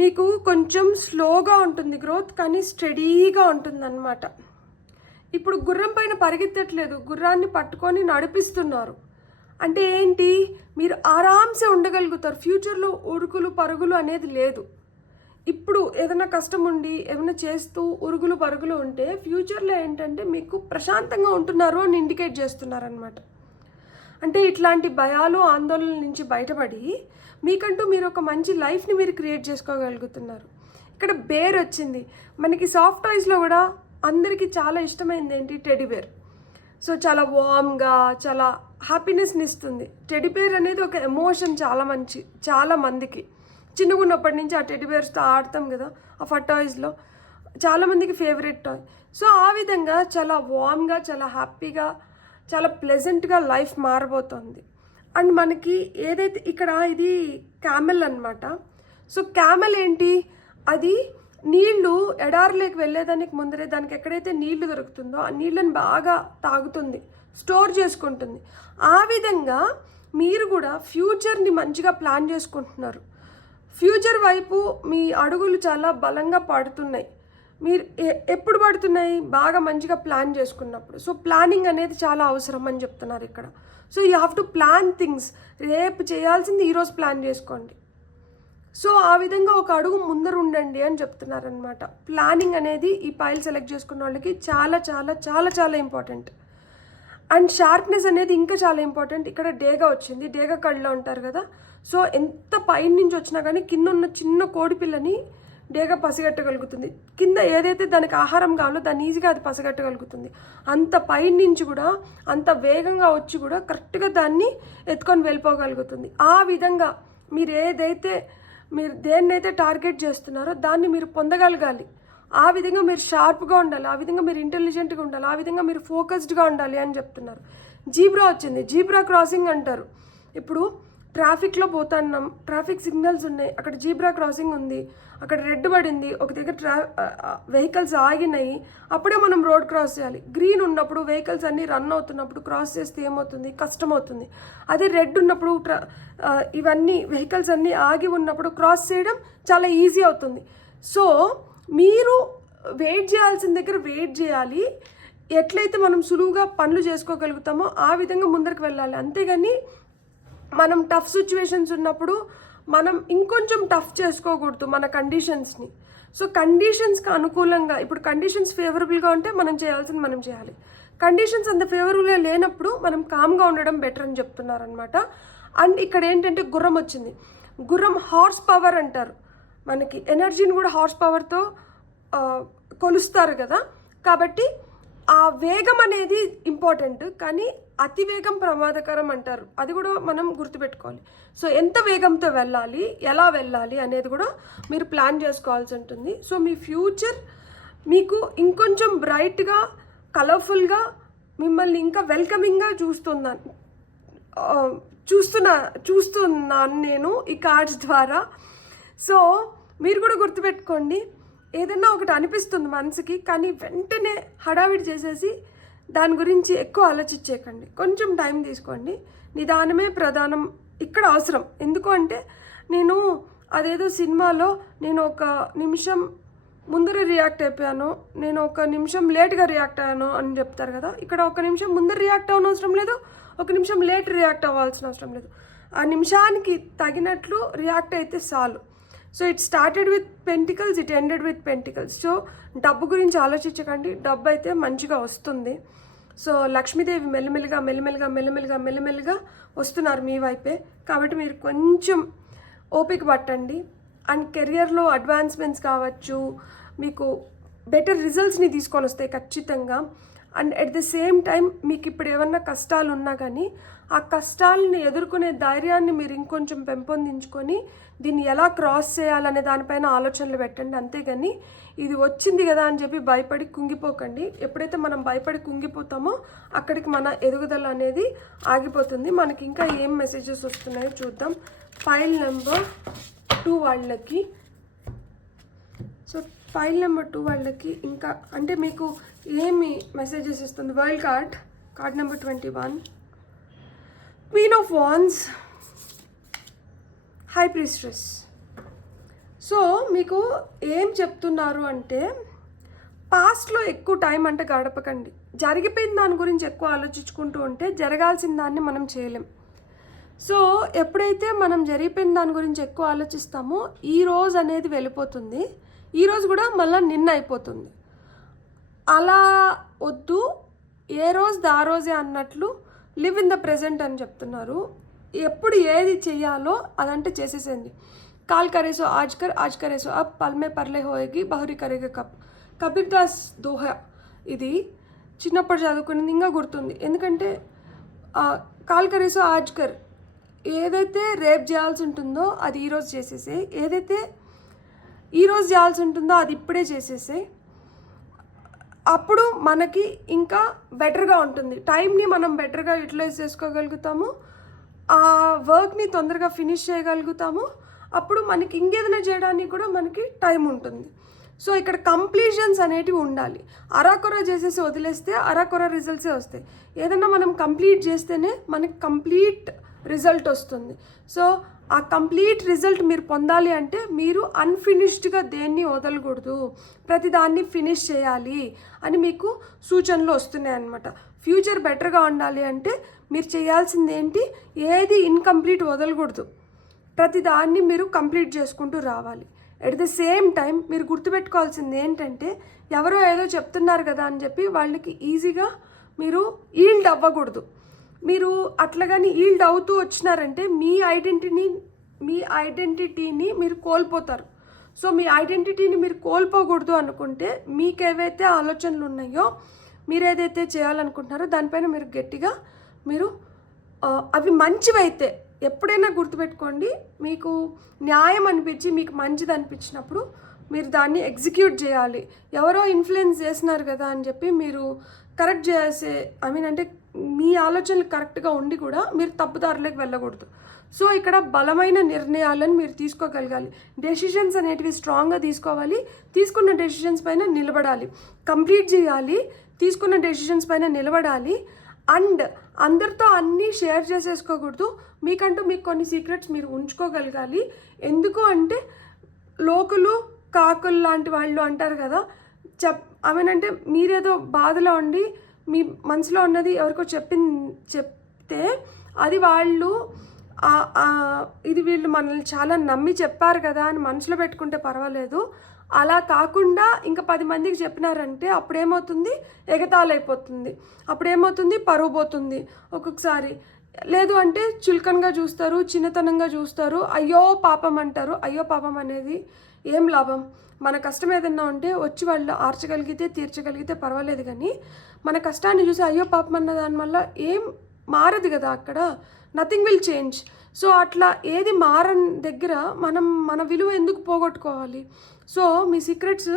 మీకు కొంచెం స్లోగా ఉంటుంది గ్రోత్, కానీ స్టడీగా ఉంటుంది అనమాట. ఇప్పుడు గుర్రం పైన పరిగెత్తట్లేదు, గుర్రాన్ని పట్టుకొని నడిపిస్తున్నారు. అంటే ఏంటి, మీరు ఆరామ్సే ఉండగలుగుతారు. ఫ్యూచర్లో ఉరుకులు పరుగులు అనేది లేదు. ఇప్పుడు ఏదైనా కష్టం ఉండి ఏమైనా చేస్తూ ఉరుగులు పరుగులు ఉంటే ఫ్యూచర్లో ఏంటంటే మీకు ప్రశాంతంగా ఉంటున్నారు అని ఇండికేట్ చేస్తున్నారనమాట. అంటే ఇట్లాంటి భయాలు, ఆందోళనల నుంచి బయటపడి మీకంటూ మీరు ఒక మంచి లైఫ్ని మీరు క్రియేట్ చేసుకోగలుగుతున్నారు. ఇక్కడ బేర్ వచ్చింది మనకి. సాఫ్ట్ టాయ్స్లో కూడా అందరికీ చాలా ఇష్టమైంది ఏంటి, టెడ్డీ బేర్. సో చాలా వామ్గా, చాలా హ్యాపీనెస్ని ఇస్తుంది. టెడ్డీ బేర్ అనేది ఒక ఎమోషన్ చాలా మందికి. చిన్నగా ఉన్నప్పటి నుంచి ఆ టెడ్డీ బేర్స్తో ఆడతాం కదా, ఆ ఫట్ టాయ్స్లో చాలామందికి ఫేవరెట్ టాయ్. సో ఆ విధంగా చాలా వామ్గా, చాలా హ్యాపీగా, చాలా ప్లెజెంట్గా లైఫ్ మారబోతుంది. అండ్ మనకి ఏదైతే ఇక్కడ ఇది క్యామెల్ అనమాట. సో క్యామెల్ ఏంటి, అది నీళ్లు ఎడారిలోకి వెళ్ళేదానికి ముందరే దానికి ఎక్కడైతే నీళ్లు దొరుకుతుందో ఆ నీళ్ళని బాగా తాగుతుంది, స్టోర్ చేసుకుంటుంది. ఆ విధంగా మీరు కూడా ఫ్యూచర్ని మంచిగా ప్లాన్ చేసుకుంటున్నారు. ఫ్యూచర్ వైపు మీ అడుగులు చాలా బలంగా పడుతున్నాయి. మీరు ఎప్పుడు పడుతున్నాయి, బాగా మంచిగా ప్లాన్ చేసుకున్నప్పుడు. సో ప్లానింగ్ అనేది చాలా అవసరం అని చెప్తున్నారు ఇక్కడ. So you have to plan things. రేపు చేయాల్సింది ఈరోజు ప్లాన్ చేసుకోండి. సో ఆ విధంగా ఒక అడుగు ముందర ఉండండి అని చెప్తున్నారనమాట. ప్లానింగ్ అనేది ఈ పైల్ సెలెక్ట్ చేసుకున్న వాళ్ళకి చాలా చాలా చాలా చాలా ఇంపార్టెంట్. అండ్ షార్ప్నెస్ అనేది ఇంకా చాలా ఇంపార్టెంట్. ఇక్కడ డేగా వచ్చింది, డేగా కళ్ళలో ఉంటారు కదా. సో ఎంత పైన నుంచి వచ్చినా కానీ కింద ఉన్న చిన్న కోడి పిల్లని డేగా పసిగట్టగలుగుతుంది. కింద ఏదైతే దానికి ఆహారం కావాలో దాన్ని ఈజీగా అది పసిగట్టగలుగుతుంది. అంత పైన నుంచి కూడా అంత వేగంగా వచ్చి కూడా కరెక్ట్గా దాన్ని ఎత్తుకొని వెళ్ళిపోగలుగుతుంది. ఆ విధంగా మీరు దేన్నైతే టార్గెట్ చేస్తున్నారో దాన్ని మీరు పొందగలగాలి. ఆ విధంగా మీరు షార్ప్గా ఉండాలి, ఆ విధంగా మీరు ఇంటెలిజెంట్గా ఉండాలి, ఆ విధంగా మీరు ఫోకస్డ్గా ఉండాలి అని చెప్తున్నారు. జీబ్రా వచ్చింది, జీబ్రా క్రాసింగ్ అంటారు. ఇప్పుడు ట్రాఫిక్లో పోతున్నాం, ట్రాఫిక్ సిగ్నల్స్ ఉన్నాయి, అక్కడ జీబ్రా క్రాసింగ్ ఉంది, అక్కడ రెడ్ పడింది, ఒక దగ్గర వెహికల్స్ ఆగినాయి, అప్పుడే మనం రోడ్ క్రాస్ చేయాలి. గ్రీన్ ఉన్నప్పుడు వెహికల్స్ అన్నీ రన్ అవుతున్నప్పుడు క్రాస్ చేస్తే ఏమవుతుంది, కష్టం అవుతుంది. అదే రెడ్ ఉన్నప్పుడు ఇవన్నీ వెహికల్స్ అన్నీ ఆగి ఉన్నప్పుడు క్రాస్ చేయడం చాలా ఈజీ అవుతుంది. సో మీరు వెయిట్ చేయాల్సిన దగ్గర వెయిట్ చేయాలి. ఎట్లయితే మనం సులువుగా పనులు చేసుకోగలుగుతామో ఆ విధంగా ముందరికి వెళ్ళాలి. అంతేగాని మనం టఫ్ సిచ్యువేషన్స్ ఉన్నప్పుడు మనం ఇంకొంచెం టఫ్ చేసుకోకూడదు మన కండిషన్స్ని. సో కండిషన్స్కి అనుకూలంగా, ఇప్పుడు కండిషన్స్ ఫేవరబుల్గా ఉంటే మనం చేయాల్సింది మనం చేయాలి. కండిషన్స్ అంత ఫేవరబుల్గా లేనప్పుడు మనం కామ్గా ఉండడం బెటర్ అని చెప్తున్నారనమాట. అండ్ ఇక్కడ ఏంటంటే గుర్రం వచ్చింది. గుర్రం హార్స్ పవర్ అంటారు. మనకి ఎనర్జీని కూడా హార్స్ పవర్తో కొలుస్తారు కదా. కాబట్టి ఆ వేగం అనేది ఇంపార్టెంట్, కానీ అతి వేగం ప్రమాదకరం అంటారు. అది కూడా మనం గుర్తుపెట్టుకోవాలి. సో ఎంత వేగంతో వెళ్ళాలి, ఎలా వెళ్ళాలి అనేది కూడా మీరు ప్లాన్ చేసుకోవాల్సి ఉంటుంది. సో మీ ఫ్యూచర్ మీకు ఇంకొంచెం బ్రైట్గా, కలర్ఫుల్గా, మిమ్మల్ని ఇంకా వెల్కమింగ్గా చూస్తున్నాను నేను ఈ కార్డ్స్ ద్వారా. సో మీరు కూడా గుర్తుపెట్టుకోండి, ఏదైనా ఒకటి అనిపిస్తుంది మనసుకి, కానీ వెంటనే హడావిడి చేసేసి దాని గురించి ఎక్కువ ఆలోచించేయకండి. కొంచెం టైం తీసుకోండి. నిదానమే ప్రధానం ఇక్కడ అవసరం. ఎందుకు అంటే నేను అదేదో సినిమాలో నేను ఒక నిమిషం ముందర రియాక్ట్ అయిపోయాను, నేను ఒక నిమిషం లేట్గా రియాక్ట్ అయ్యాను అని చెప్తారు కదా. ఇక్కడ ఒక నిమిషం ముందర రియాక్ట్ అవ్వనవసరం అవసరం లేదు, ఒక నిమిషం లేట్ రియాక్ట్ అవ్వాల్సిన అవసరం లేదు. ఆ నిమిషానికి తగినట్లు రియాక్ట్ అయితే చాలు. So it started with pentacles, it ended with pentacles. So డబ్బు గురించి ఆలోచించకండి, డబ్బు అయితే మంచిగా వస్తుంది. సో లక్ష్మీదేవి మెల్లమెల్లగా వస్తున్నారు మీ వైపే. కాబట్టి మీరు కొంచెం ఓపిక పట్టండి. అండ్ కెరియర్లో అడ్వాన్స్మెంట్స్ కావచ్చు, మీకు బెటర్ రిజల్ట్స్ని తీసుకొని వస్తాయి ఖచ్చితంగా. And at the same time మీకు ఇప్పుడు ఏమన్నా కష్టాలు ఉన్నా కానీ ఆ కష్టాలని ఎదుర్కొనే ధైర్యాన్ని మీరు ఇంకొంచెం పెంపొందించుకొని దీన్ని ఎలా క్రాస్ చేయాలనే దానిపైన ఆలోచనలు పెట్టండి. అంతేగాని ఇది వచ్చింది కదా అని చెప్పి భయపడి కుంగిపోకండి. ఎప్పుడైతే మనం భయపడి కుంగిపోతామో అక్కడికి మన ఎదుగుదల అనేది ఆగిపోతుంది. మనకి ఇంకా ఏం మెసేజెస్ వస్తున్నాయో చూద్దాం. ఫైల్ నెంబర్ 2 వాళ్ళకి. సో ఫైల్ నెంబర్ 2 వాళ్ళకి ఇంకా అంటే మీకు ఏమి మెసేజెస్ ఇస్తుంది. World card number 21, queen of wands, high priestess. So మీకు ఏం చెప్తున్నారు అంటే పాస్ట్లో ఎక్కువ టైం అంటే గడపకండి. జరిగిపోయిన దాని గురించి ఎక్కువ ఆలోచించుకుంటూ ఉంటే జరగాల్సిన దాన్ని మనం చేయలేం. సో ఎప్పుడైతే మనం జరిగిపోయిన దాని గురించి ఎక్కువ ఆలోచిస్తామో ఈ రోజు అనేది వెళ్ళిపోతుంది, ఈ రోజు కూడా మళ్ళీ నిన్న అయిపోతుంది. అలా వద్దు, ఏ రోజు ఆ రోజే అన్నట్లు లివ్ ఇన్ ద ప్రెజెంట్ అని చెప్తున్నారు. ఎప్పుడు ఏది చెయ్యాలో అదంటే చేసేసేయండి. కాల్ కరేసో ఆజ్ కరేసో అబ్ పల్ మే పర్లే హోయేగి బహురీ కరేగా కబ్. కబీర్ దాస్ దోహా. ఇది చిన్నప్పుడు చదువుకునేది ఇంకా గుర్తుంది. ఎందుకంటే కాల్ కరేసో ఆజ్ కర్, ఏదైతే రేపు చేయాల్సి ఉంటుందో అది ఈరోజు చేసేసే, ఏదైతే ఈరోజు చేయాల్సి ఉంటుందో అది ఇప్పుడే చేసేసే. అప్పుడు మనకి ఇంకా బెటర్గా ఉంటుంది. టైంని మనం బెటర్గా యూటిలైజ్ చేసుకోగలుగుతాము. ఆ వర్క్ని తొందరగా ఫినిష్ చేయగలుగుతాము. అప్పుడు మనకి ఇంకేదైనా చేయడానికి కూడా మనకి టైం ఉంటుంది. సో ఇక్కడ కంప్లీషన్స్ అనేటివి ఉండాలి. అరాకొర చేసేసి వదిలేస్తే అరాకొర రిజల్ట్సే వస్తాయి. ఏదన్నా మనం కంప్లీట్ చేస్తేనే మనకి కంప్లీట్ రిజల్ట్ వస్తుంది. సో ఆ కంప్లీట్ రిజల్ట్ మీరు పొందాలి అంటే మీరు అన్ఫినిష్డ్గా దేన్ని వదలకూడదు, ప్రతిదాన్ని ఫినిష్ చేయాలి అని మీకు సూచనలు వస్తున్నాయి అన్నమాట. ఫ్యూచర్ బెటర్గా ఉండాలి అంటే మీరు చేయాల్సింది ఏంటి, ఏది ఇన్కంప్లీట్ వదలకూడదు, ప్రతిదాన్ని మీరు కంప్లీట్ చేసుకుంటూ రావాలి. ఎట్ ద సేమ్ టైం మీరు గుర్తుపెట్టుకోవాల్సింది ఏంటంటే ఎవరో ఏదో చెప్తున్నారు కదా అని చెప్పి వాళ్ళకి ఈజీగా మీరు ఈల్డ్ అవ్వకూడదు. మీరు అట్లాగని ఈల్డ్ అవుతూ వచ్చినారంటే మీ ఐడెంటిటీని మీరు కోల్పోతారు. సో మీ ఐడెంటిటీని మీరు కోల్పోకూడదు అనుకుంటే మీకు ఏవైతే ఆలోచనలు ఉన్నాయో, మీరు ఏదైతే చేయాలనుకుంటున్నారో దానిపైన మీరు గట్టిగా మీరు అవి మంచివైతే ఎప్పుడైనా గుర్తుపెట్టుకోండి, మీకు న్యాయం అనిపించి మీకు మంచిది అనిపించినప్పుడు మీరు దాన్ని ఎగ్జిక్యూట్ చేయాలి. ఎవరో ఇన్ఫ్లుయెన్స్ చేసినారు కదా అని చెప్పి మీరు కరెక్ట్ చేసే అంటే మీ ఆలోచనలు కరెక్ట్గా ఉండి కూడా మీరు తప్పుదారులకు వెళ్ళకూడదు. సో ఇక్కడ బలమైన నిర్ణయాలను మీరు తీసుకోగలగాలి. డెసిషన్స్ అనేటివి స్ట్రాంగ్గా తీసుకోవాలి. తీసుకున్న డెసిషన్స్ పైన నిలబడాలి, కంప్లీట్ చేయాలి. తీసుకున్న డెసిషన్స్ పైన నిలబడాలి. అండ్ అందరితో అన్నీ షేర్ చేసేసుకోకూడదు. మీకంటూ మీకు కొన్ని సీక్రెట్స్ మీరు ఉంచుకోగలగాలి. ఎందుకు అంటే లోకులు కాకులు లాంటి వాళ్ళు అంటారు కదా, అంటే మీరేదో బాధలో ఉండి మీ మనసులో ఉన్నది ఎవరికో చెప్తే అది వాళ్ళు ఇది వీళ్ళు మనల్ని చాలా నమ్మి చెప్పారు కదా అని మనసులో పెట్టుకుంటే పర్వాలేదు. అలా కాకుండా ఇంకా 10 మందికి చెప్పినారంటే అప్పుడేమవుతుంది, ఎగతాళైపోతుంది. అప్పుడేమవుతుంది, పరువు పోతుంది ఒక్కొక్కసారి. లేదు అంటే చులకనగా చూస్తారు, చిన్నతనంగా చూస్తారు, అయ్యో పాపం అంటారు. అయ్యో పాపం అనేది ఏం లాభం? మన కష్టం ఏదన్నా ఉంటే వచ్చి వాళ్ళు ఆర్చగలిగితే తీర్చగలిగితే పర్వాలేదు, కానీ మన కష్టాన్ని చూసి అయ్యో పాపం అన్న దానివల్ల ఏం మారదు కదా, అక్కడ నథింగ్ విల్ చేంజ్. సో అట్లా ఏది మారని దగ్గర మన విలువ ఎందుకు పోగొట్టుకోవాలి? సో మీ సీక్రెట్స్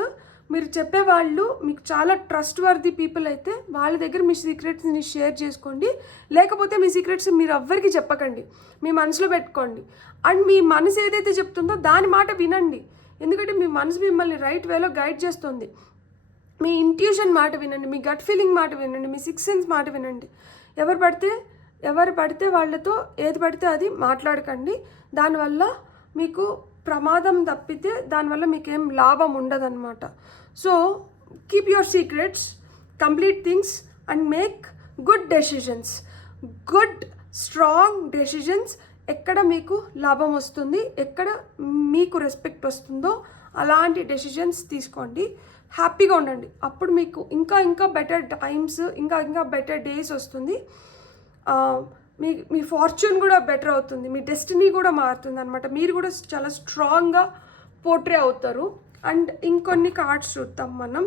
మీరు చెప్పేవాళ్ళు మీకు చాలా ట్రస్ట్ వర్ది పీపుల్ అయితే వాళ్ళ దగ్గర మీ సీక్రెట్స్ని షేర్ చేసుకోండి. లేకపోతే మీ సీక్రెట్స్ మీరు ఎవ్వరికి చెప్పకండి, మీ మనసులో పెట్టుకోండి. అండ్ మీ మనసు ఏదైతే చెప్తుందో దాని మాట వినండి. ఎందుకంటే మీ మనసు మిమ్మల్ని రైట్ వేలో గైడ్ చేస్తుంది. మీ ఇంట్యూషన్ మాట వినండి, మీ గట్ ఫీలింగ్ మాట వినండి, మీ సిక్స్ సెన్స్ మాట వినండి. ఎవరు పడితే వాళ్ళతో ఏది పడితే అది మాట్లాడకండి. దానివల్ల మీకు ప్రమాదం తప్పితే దానివల్ల మీకేం లాభం ఉండదన్నమాట. So keep your secrets, complete things and make good decisions. Good strong decisions. ఎక్కడ మీకు లాభం వస్తుంది, ఎక్కడ మీకు రెస్పెక్ట్ వస్తుందో అలాంటి డెసిషన్స్ తీసుకోండి. హ్యాపీగా ఉండండి. అప్పుడు మీకు ఇంకా బెటర్ టైమ్స్, ఇంకా బెటర్ డేస్ వస్తుంది. మీ ఫార్చ్యూన్ కూడా బెటర్ అవుతుంది, మీ డెస్టినీ కూడా మారుతుంది అనమాట. మీరు కూడా చాలా స్ట్రాంగ్గా పోర్ట్రే అవుతారు. అండ్ ఇంకొన్ని కార్డ్స్ చూద్దాం మనం.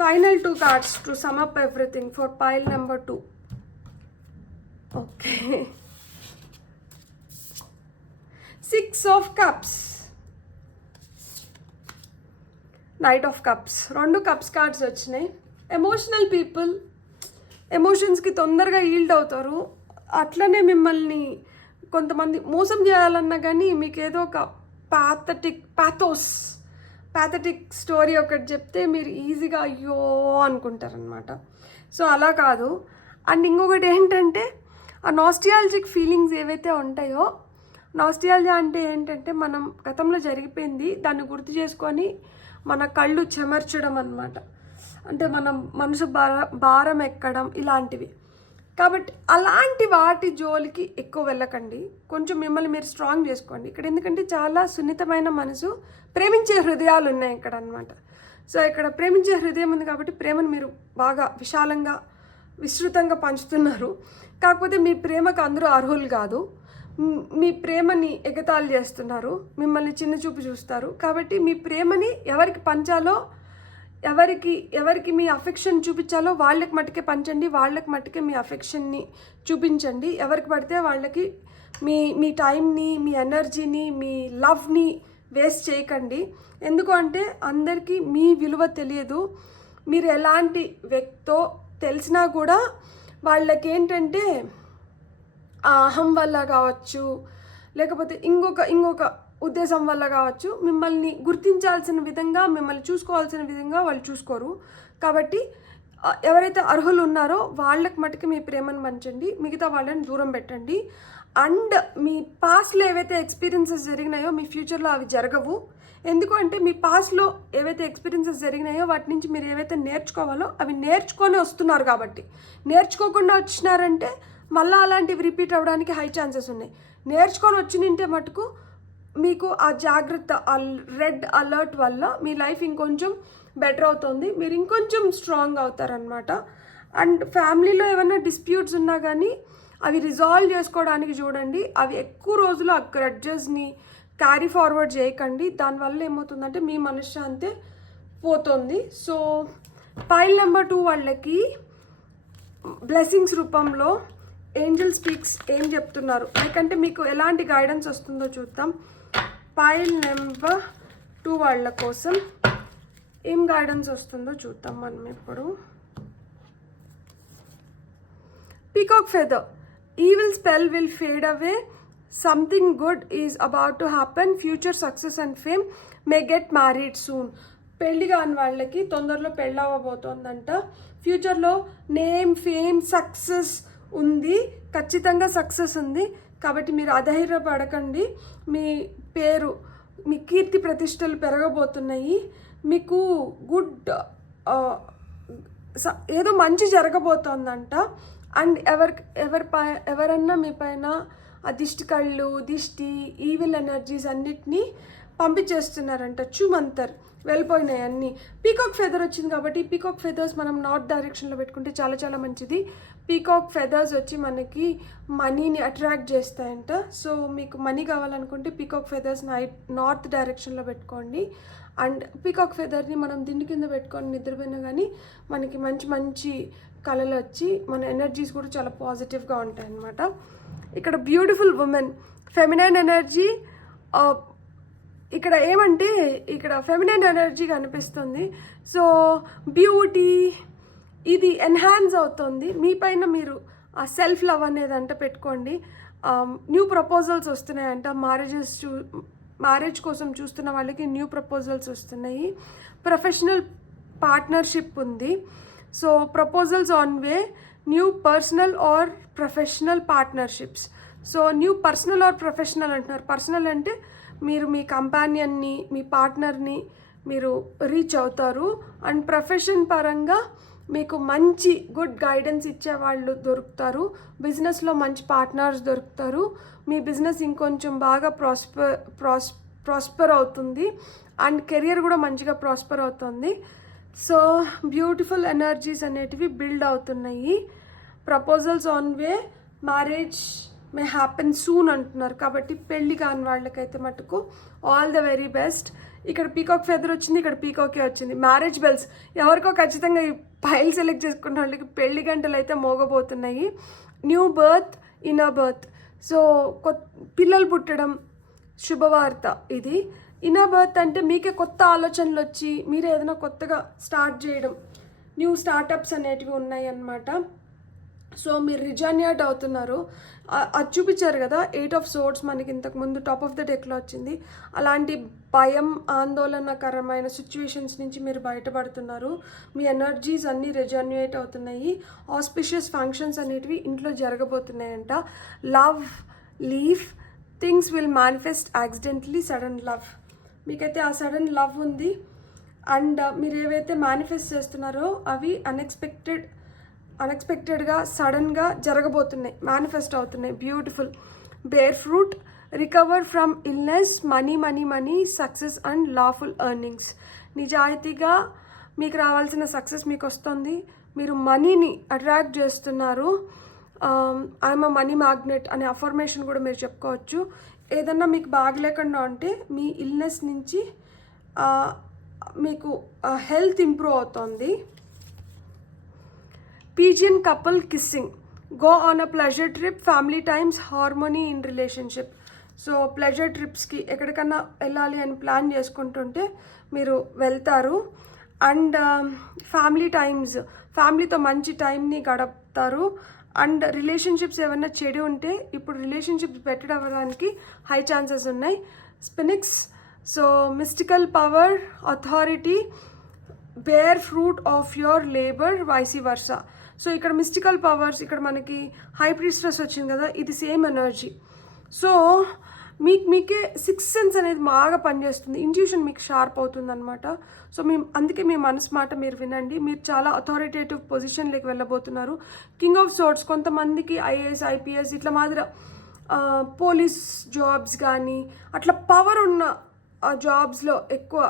Final 2 cards to sum up everything for pile number 2. Okay, 6 of Cups, Knight of Cups, 2 Cups cards వచ్చినాయి. ఎమోషనల్ పీపుల్ ఎమోషన్స్కి తొందరగా ఈల్డ్ అవుతారు. అట్లనే మిమ్మల్ని కొంతమంది మోసం చేయాలన్నా కానీ మీకు ఏదో ఒక ప్యాథటిక్ స్టోరీ ఒకటి చెప్తే మీరు ఈజీగా అయ్యో అనుకుంటారనమాట. సో అలా కాదు. అండ్ ఇంకొకటి ఏంటంటే ఆ నాస్టాల్జిక్ ఫీలింగ్స్ ఏవైతే ఉంటాయో, నాస్టాల్జియా అంటే ఏంటంటే మనం గతంలో జరిగిపోయింది దాన్ని గుర్తు చేసుకొని మన కళ్ళు చెమర్చడం అన్నమాట. అంటే మనం మనసు భారం ఎక్కడం ఇలాంటివి. కాబట్టి అలాంటి వాటి జోలికి ఎక్కువ వెళ్ళకండి. కొంచెం మిమ్మల్ని మీరు స్ట్రాంగ్ చేసుకోండి ఇక్కడ. ఎందుకంటే చాలా సున్నితమైన మనసు, ప్రేమించే హృదయాలు ఉన్నాయి ఇక్కడ అన్నమాట. సో ఇక్కడ ప్రేమించే హృదయం ఉంది కాబట్టి ప్రేమను మీరు బాగా విశాలంగా విస్తృతంగా పంచుతున్నారు. కాకపోతే మీ ప్రేమకు అందరూ అర్హులు కాదు. మీ ప్రేమని ఎగతాళి చేస్తున్నారు, మిమ్మల్ని చిన్న చూపు చూస్తారు. కాబట్టి మీ ప్రేమని ఎవరికి పంచాలో, ఎవరికి మీ అఫెక్షన్ చూపించాలో వాళ్ళకి మట్టుకే పంచండి, వాళ్ళకి మట్టుకే మీ అఫెక్షన్ని చూపించండి. ఎవరికి పడితే వాళ్ళకి మీ టైంని, మీ ఎనర్జీని, మీ లవ్ని వేస్ట్ చేయకండి. ఎందుకు అంటే అందరికీ మీ విలువ తెలియదు. మీరు ఎలాంటి వ్యక్తో తెలిసినా కూడా వాళ్ళకి ఏంటంటే ఆ అహం వల్ల కావచ్చు, లేకపోతే ఇంకొక ఉద్దేశం వల్ల కావచ్చు, మిమ్మల్ని గుర్తించాల్సిన విధంగా, మిమ్మల్ని చూసుకోవాల్సిన విధంగా వాళ్ళు చూసుకోరు. కాబట్టి ఎవరైతే అర్హులు ఉన్నారో వాళ్ళకి మటుకు మీ ప్రేమను పంచండి, మిగతా వాళ్ళని దూరం పెట్టండి. అండ్ మీ పాస్ట్లో ఏవైతే ఎక్స్పీరియన్సెస్ జరిగినాయో మీ ఫ్యూచర్లో అవి జరగవు. ఎందుకు అంటే మీ పాస్ట్లో ఏవైతే ఎక్స్పీరియన్సెస్ జరిగినాయో వాటి నుంచి మీరు ఏవైతే నేర్చుకోవాలో అవి నేర్చుకొని వస్తున్నారు. కాబట్టి నేర్చుకోకుండా వచ్చినారంటే మళ్ళీ అలాంటివి రిపీట్ అవ్వడానికి హై ఛాన్సెస్ ఉన్నాయి. నేర్చుకొని వచ్చినింటే మటుకు మీకు ఆ జాగ్రత్త, ఆ రెడ్ అలర్ట్ వల్ల మీ లైఫ్ ఇంకొంచెం బెటర్ అవుతుంది, మీరు ఇంకొంచెం స్ట్రాంగ్ అవుతారనమాట. అండ్ ఫ్యామిలీలో ఏమైనా డిస్ప్యూట్స్ ఉన్నా కానీ అవి రిజాల్వ్ చేసుకోవడానికి చూడండి. అవి ఎక్కువ రోజులు ఆ గ్రడ్జెస్ని క్యారీ ఫార్వర్డ్ చేయకండి. దానివల్ల ఏమవుతుందంటే మీ మనశ్శాంతి పోతుంది. సో పైల్ నెంబర్ 2 వాళ్ళకి బ్లెస్సింగ్స్ రూపంలో ఏంజల్ స్పీక్స్ ఏం చెప్తున్నారు, లేకంటే మీకు ఎలాంటి గైడెన్స్ వస్తుందో చూద్దాం. పైల్ నెంబర్ 2 వాళ్ళ కోసం ఏం గైడెన్స్ వస్తుందో చూద్దాం మనం ఇప్పుడు. Peacock feather, evil spell will fade away, something good is about to happen, future success and fame, may get married soon. పెళ్లి కాని వాళ్ళకి తొందరలో పెళ్ళి అవ్వబోతోందంట. ఫ్యూచర్లో నేమ్, ఫేమ్, సక్సెస్ ఉంది, ఖచ్చితంగా సక్సెస్ ఉంది. కాబట్టి మీరు అధైర్యపడకండి. మీ పేరు, మీ కీర్తి ప్రతిష్టలు పెరగబోతున్నాయి. మీకు గుడ్ ఏదో మంచి జరగబోతోందంట. అండ్ ఎవరన్నా మీ పైన ఆ దిష్టి కళ్ళు, దిష్టి, ఈవిల్ ఎనర్జీస్ అన్నిటినీ పంపించేస్తున్నారంట. చుమంతర్ వెళ్ళిపోయినాయి అన్నీ. పీకాక్ ఫెదర్ వచ్చింది కాబట్టి పీకాక్ ఫెదర్స్ మనం నార్త్ డైరెక్షన్లో పెట్టుకుంటే చాలా చాలా మంచిది. పీకాక్ ఫెదర్స్ వచ్చి మనకి మనీని అట్రాక్ట్ చేస్తాయంట. సో మీకు మనీ కావాలనుకుంటే పీకాక్ ఫెదర్స్ నార్త్ డైరెక్షన్లో పెట్టుకోండి. అండ్ పీకాక్ ఫెదర్ని మనం దిండు కింద పెట్టుకొని నిద్రపోయినా కానీ మనకి మంచి మంచి కళలు వచ్చి మన ఎనర్జీస్ కూడా చాలా పాజిటివ్గా ఉంటాయి అన్నమాట. ఇక్కడ బ్యూటిఫుల్ ఉమెన్, ఫెమినైన్ ఎనర్జీ. ఇక్కడ ఏమంటే ఇక్కడ ఫెమినైన్ ఎనర్జీ కనిపిస్తుంది. సో బ్యూటీ ఇది ఎన్హాన్స్ అవుతుంది. మీ పైన మీరు ఆ సెల్ఫ్ లవ్ అనేది అంట పెట్టుకోండి. New proposals వస్తున్నాయంట. మ్యారేజ్ కోసం చూస్తున్న వాళ్ళకి న్యూ ప్రపోజల్స్ వస్తున్నాయి. ప్రొఫెషనల్ పార్ట్నర్షిప్ ఉంది. So proposals on way, new personal or professional partnerships. So new personal or professional అంటున్నారు. పర్సనల్ అంటే మీరు మీ కంపానియన్ని, మీ పార్ట్నర్ని మీరు రీచ్ అవుతారు. అండ్ ప్రొఫెషన్ పరంగా మీకు మంచి గుడ్ గైడెన్స్ ఇచ్చే వాళ్ళు దొరుకుతారు. బిజినెస్లో మంచి పార్ట్నర్స్ దొరుకుతారు. మీ బిజినెస్ ఇంకొంచెం బాగా ప్రాస్పర్ అవుతుంది. అండ్ కెరియర్ కూడా మంచిగా ప్రాస్పర్ అవుతుంది. సో బ్యూటిఫుల్ ఎనర్జీస్ అనేటివి బిల్డ్ అవుతున్నాయి. Proposals on way, marriage may happen soon అంటున్నారు. కాబట్టి పెళ్ళి కాని వాళ్ళకైతే మటుకు ఆల్ ద వెరీ బెస్ట్. ఇక్కడ పీకాక్ ఫెదర్ వచ్చింది, ఇక్కడ పీకాకే వచ్చింది. మ్యారేజ్ బెల్స్ ఎవరికో ఖచ్చితంగా ఈ ఫైల్ సెలెక్ట్ చేసుకున్న వాళ్ళకి పెళ్లి గంటలు అయితే మోగబోతున్నాయి. New birth, inner birth. So పిల్లలు పుట్టడం శుభవార్త ఇది. ఇన్నర్ బర్త్ అంటే మీకే కొత్త ఆలోచనలు వచ్చి మీరు ఏదైనా కొత్తగా స్టార్ట్ చేయడం, న్యూ స్టార్టప్స్ అనేటివి ఉన్నాయి అన్నమాట. సో మీరు రిజాన్యాట్ అవుతున్నారు. అది చూపించారు కదా 8 of Swords మనకి ఇంతకుముందు టాప్ ఆఫ్ ద డెక్లో వచ్చింది. అలాంటి భయం, ఆందోళనకరమైన సిచ్యువేషన్స్ నుంచి మీరు బయటపడుతున్నారు. మీ ఎనర్జీస్ అన్నీ రిజాన్యుయేట్ అవుతున్నాయి. ఆస్పిషియస్ ఫంక్షన్స్ అనేటివి ఇంట్లో జరగబోతున్నాయంట. Love, leaf, things will manifest accidentally, sudden love. మీకైతే ఆ సడన్ లవ్ ఉంది. అండ్ మీరు ఏవైతే మేనిఫెస్ట్ చేస్తున్నారో అవి అన్ఎక్స్పెక్టెడ్గా సడన్గా జరగబోతున్నాయి, మేనిఫెస్ట్ అవుతున్నాయి. Beautiful. Bear fruit, recover from illness, money, success and lawful earnings. నిజాయితీగా మీకు రావాల్సిన సక్సెస్ మీకు వస్తుంది. మీరు మనీని అట్రాక్ట్ చేస్తున్నారు. ఐఎమ్ అ మనీ మ్యాగ్నెట్ అనే అఫర్మేషన్ కూడా మీరు చెప్పుకోవచ్చు. ఏదన్నా మీకు బాగలేకుండా ఉంటే మీ ఇల్నెస్ నుంచి మీకు హెల్త్ ఇంప్రూవ్ అవుతుంది. Pigeon couple kissing, go on a pleasure trip, family times, harmony in relationship. So pleasure ట్రిప్స్కి ఎక్కడికన్నా వెళ్ళాలి అని ప్లాన్ చేసుకుంటుంటే మీరు వెళ్తారు. అండ్ ఫ్యామిలీతో మంచి టైంని అవుతారు. అండ్ రిలేషన్షిప్స్ ఏమైనా చెడు ఉంటే ఇప్పుడు రిలేషన్షిప్స్ బెటర్ అవ్వడానికి హై ఛాన్సెస్ ఉన్నాయి. Sphinx, so mystical power, authority, bear fruit of your labour, vice versa. So ఇక్కడ మిస్టికల్ పవర్స్, ఇక్కడ మనకి హై ప్రీస్ట్రెస్ వచ్చింది కదా, ఇది సేమ్ ఎనర్జీ. సో మీకే సిక్స్ సెన్స్ అనేది బాగా పనిచేస్తుంది, ఇంట్యూషన్ మీకు షార్ప్ అవుతుంది అనమాట. సో అందుకే మీ మనసు మాట మీరు వినండి. మీరు చాలా అథారిటేటివ్ పొజిషన్లోకి వెళ్ళబోతున్నారు. కింగ్ ఆఫ్ సోర్డ్స్, కొంతమందికి ఐఏఎస్, ఐపీఎస్ ఇట్లా మాదిరి పోలీస్ జాబ్స్ కానీ అట్లా పవర్ ఉన్న జాబ్స్లో ఎక్కువ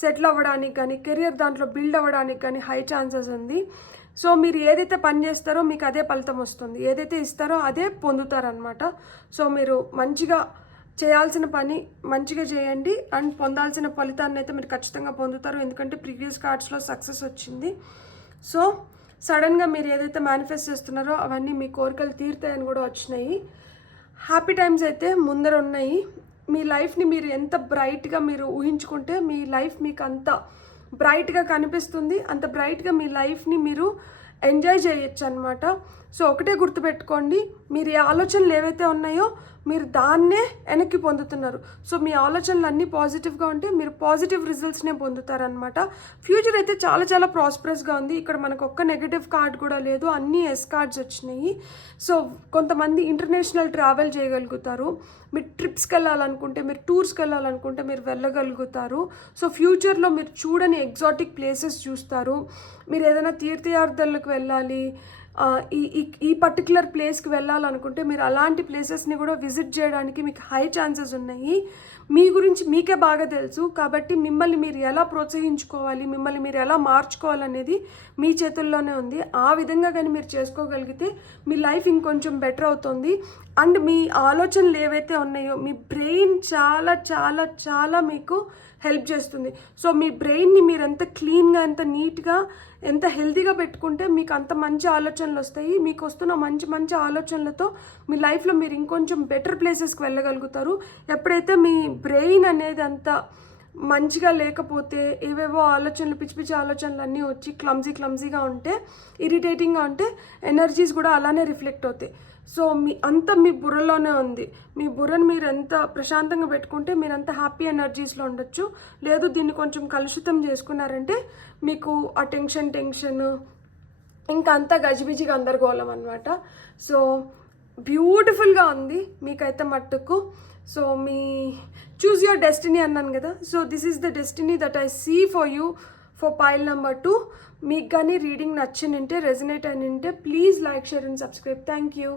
సెటిల్ అవ్వడానికి కానీ కెరియర్ దాంట్లో బిల్డ్ అవ్వడానికి కానీ హై ఛాన్సెస్ ఉంది. సో మీరు ఏదైతే పని చేస్తారో మీకు అదే ఫలితం వస్తుంది, ఏదైతే ఇస్తారో అదే పొందుతారనమాట. సో మీరు మంచిగా చేయాల్సిన పని మంచిగా చేయండి అండ్ పొందాల్సిన ఫలితాన్ని అయితే మీరు ఖచ్చితంగా పొందుతారు, ఎందుకంటే ప్రీవియస్ కార్డ్స్లో సక్సెస్ వచ్చింది. సో సడన్గా మీరు ఏదైతే మేనిఫెస్ట్ చేస్తున్నారో అవన్నీ మీ కోరికలు తీరుతాయని కూడా వచ్చినాయి. హ్యాపీ టైమ్స్ అయితే ముందర ఉన్నాయి. మీ లైఫ్ని మీరు ఎంత బ్రైట్గా మీరు ఊహించుకుంటే మీ లైఫ్ మీకు అంత బ్రైట్గా కనిపిస్తుంది, అంత బ్రైట్గా మీ లైఫ్ని మీరు ఎంజాయ్ చేయొచ్చు అనమాట. సో ఒకటే గుర్తుపెట్టుకోండి, మీరు ఏ ఆలోచనలు ఏవైతే ఉన్నాయో మీరు దాన్నే వెనక్కి పొందుతున్నారు. సో మీ ఆలోచనలు అన్నీ పాజిటివ్గా ఉంటే మీరు పాజిటివ్ రిజల్ట్స్నే పొందుతారనమాట. ఫ్యూచర్ అయితే చాలా చాలా ప్రాస్పరస్గా ఉంది. ఇక్కడ మనకు ఒక్క నెగటివ్ కార్డ్ కూడా లేదు, అన్నీ ఎస్ కార్డ్స్ వచ్చినాయి. సో కొంతమంది ఇంటర్నేషనల్ ట్రావెల్ చేయగలుగుతారు, మీరు ట్రిప్స్కి వెళ్ళాలనుకుంటే, మీరు టూర్స్కి వెళ్ళాలనుకుంటే మీరు వెళ్ళగలుగుతారు. సో ఫ్యూచర్లో మీరు చూడని ఎగ్జాటిక్ ప్లేసెస్ చూస్తారు. మీరు ఏదైనా తీర్థయాత్రలకు వెళ్ళాలి, ఈ పర్టికులర్ ప్లేస్కి వెళ్ళాలనుకుంటే మీరు అలాంటి ప్లేసెస్ని కూడా విజిట్ చేయడానికి మీకు హై ఛాన్సెస్ ఉన్నాయి. మీ గురించి మీకే బాగా తెలుసు కాబట్టి మిమ్మల్ని మీరు ఎలా ప్రోత్సహించుకోవాలి, మిమ్మల్ని మీరు ఎలా మార్చుకోవాలనేది మీ చేతుల్లోనే ఉంది. ఆ విధంగా కానీ మీరు చేసుకోగలిగితే మీ లైఫ్ ఇంకొంచెం బెటర్ అవుతుంది. అండ్ మీ ఆలోచనలు ఏవైతే ఉన్నాయో మీ బ్రెయిన్ చాలా చాలా చాలా మీకు హెల్ప్ చేస్తుంది. సో మీ బ్రెయిన్ని మీరు ఎంత క్లీన్గా, ఎంత నీట్గా, ఎంత హెల్తీగా పెట్టుకుంటే మీకు అంత మంచి ఆలోచనలు వస్తాయి. మీకు వస్తున్న మంచి మంచి ఆలోచనలతో మీ లైఫ్లో మీరు ఇంకొంచెం బెటర్ ప్లేసెస్కి వెళ్ళగలుగుతారు. ఎప్పుడైతే మీ బ్రెయిన్ అనేది అంత మంచిగా లేకపోతే ఏవేవో ఆలోచనలు, పిచ్చి పిచ్చి ఆలోచనలు అన్నీ వచ్చి క్లమ్జీగా ఉంటే, ఇరిటేటింగ్గా ఉంటే ఎనర్జీస్ కూడా అలానే రిఫ్లెక్ట్ అవుతాయి. సో మీ బుర్రలోనే ఉంది. మీ బుర్రను మీరు ఎంత ప్రశాంతంగా పెట్టుకుంటే మీరు అంత హ్యాపీ ఎనర్జీస్లో ఉండొచ్చు. లేదు దీన్ని కొంచెం కలుషితం చేసుకున్నారంటే మీకు ఆ టెన్షన్ ఇంకా అంతా గజిబిజిగా గందరగోళం అనమాట. సో బ్యూటిఫుల్గా ఉంది మీకైతే మట్టుకు. సో మీ చూజ్ యువర్ డెస్టినీ అన్నాను కదా. So this is the destiny that I see for you for pile number 2. మీకు కానీ రీడింగ్ నచ్చినింటే, రెజనేట్ అయినింటే please like, share and subscribe. Thank you.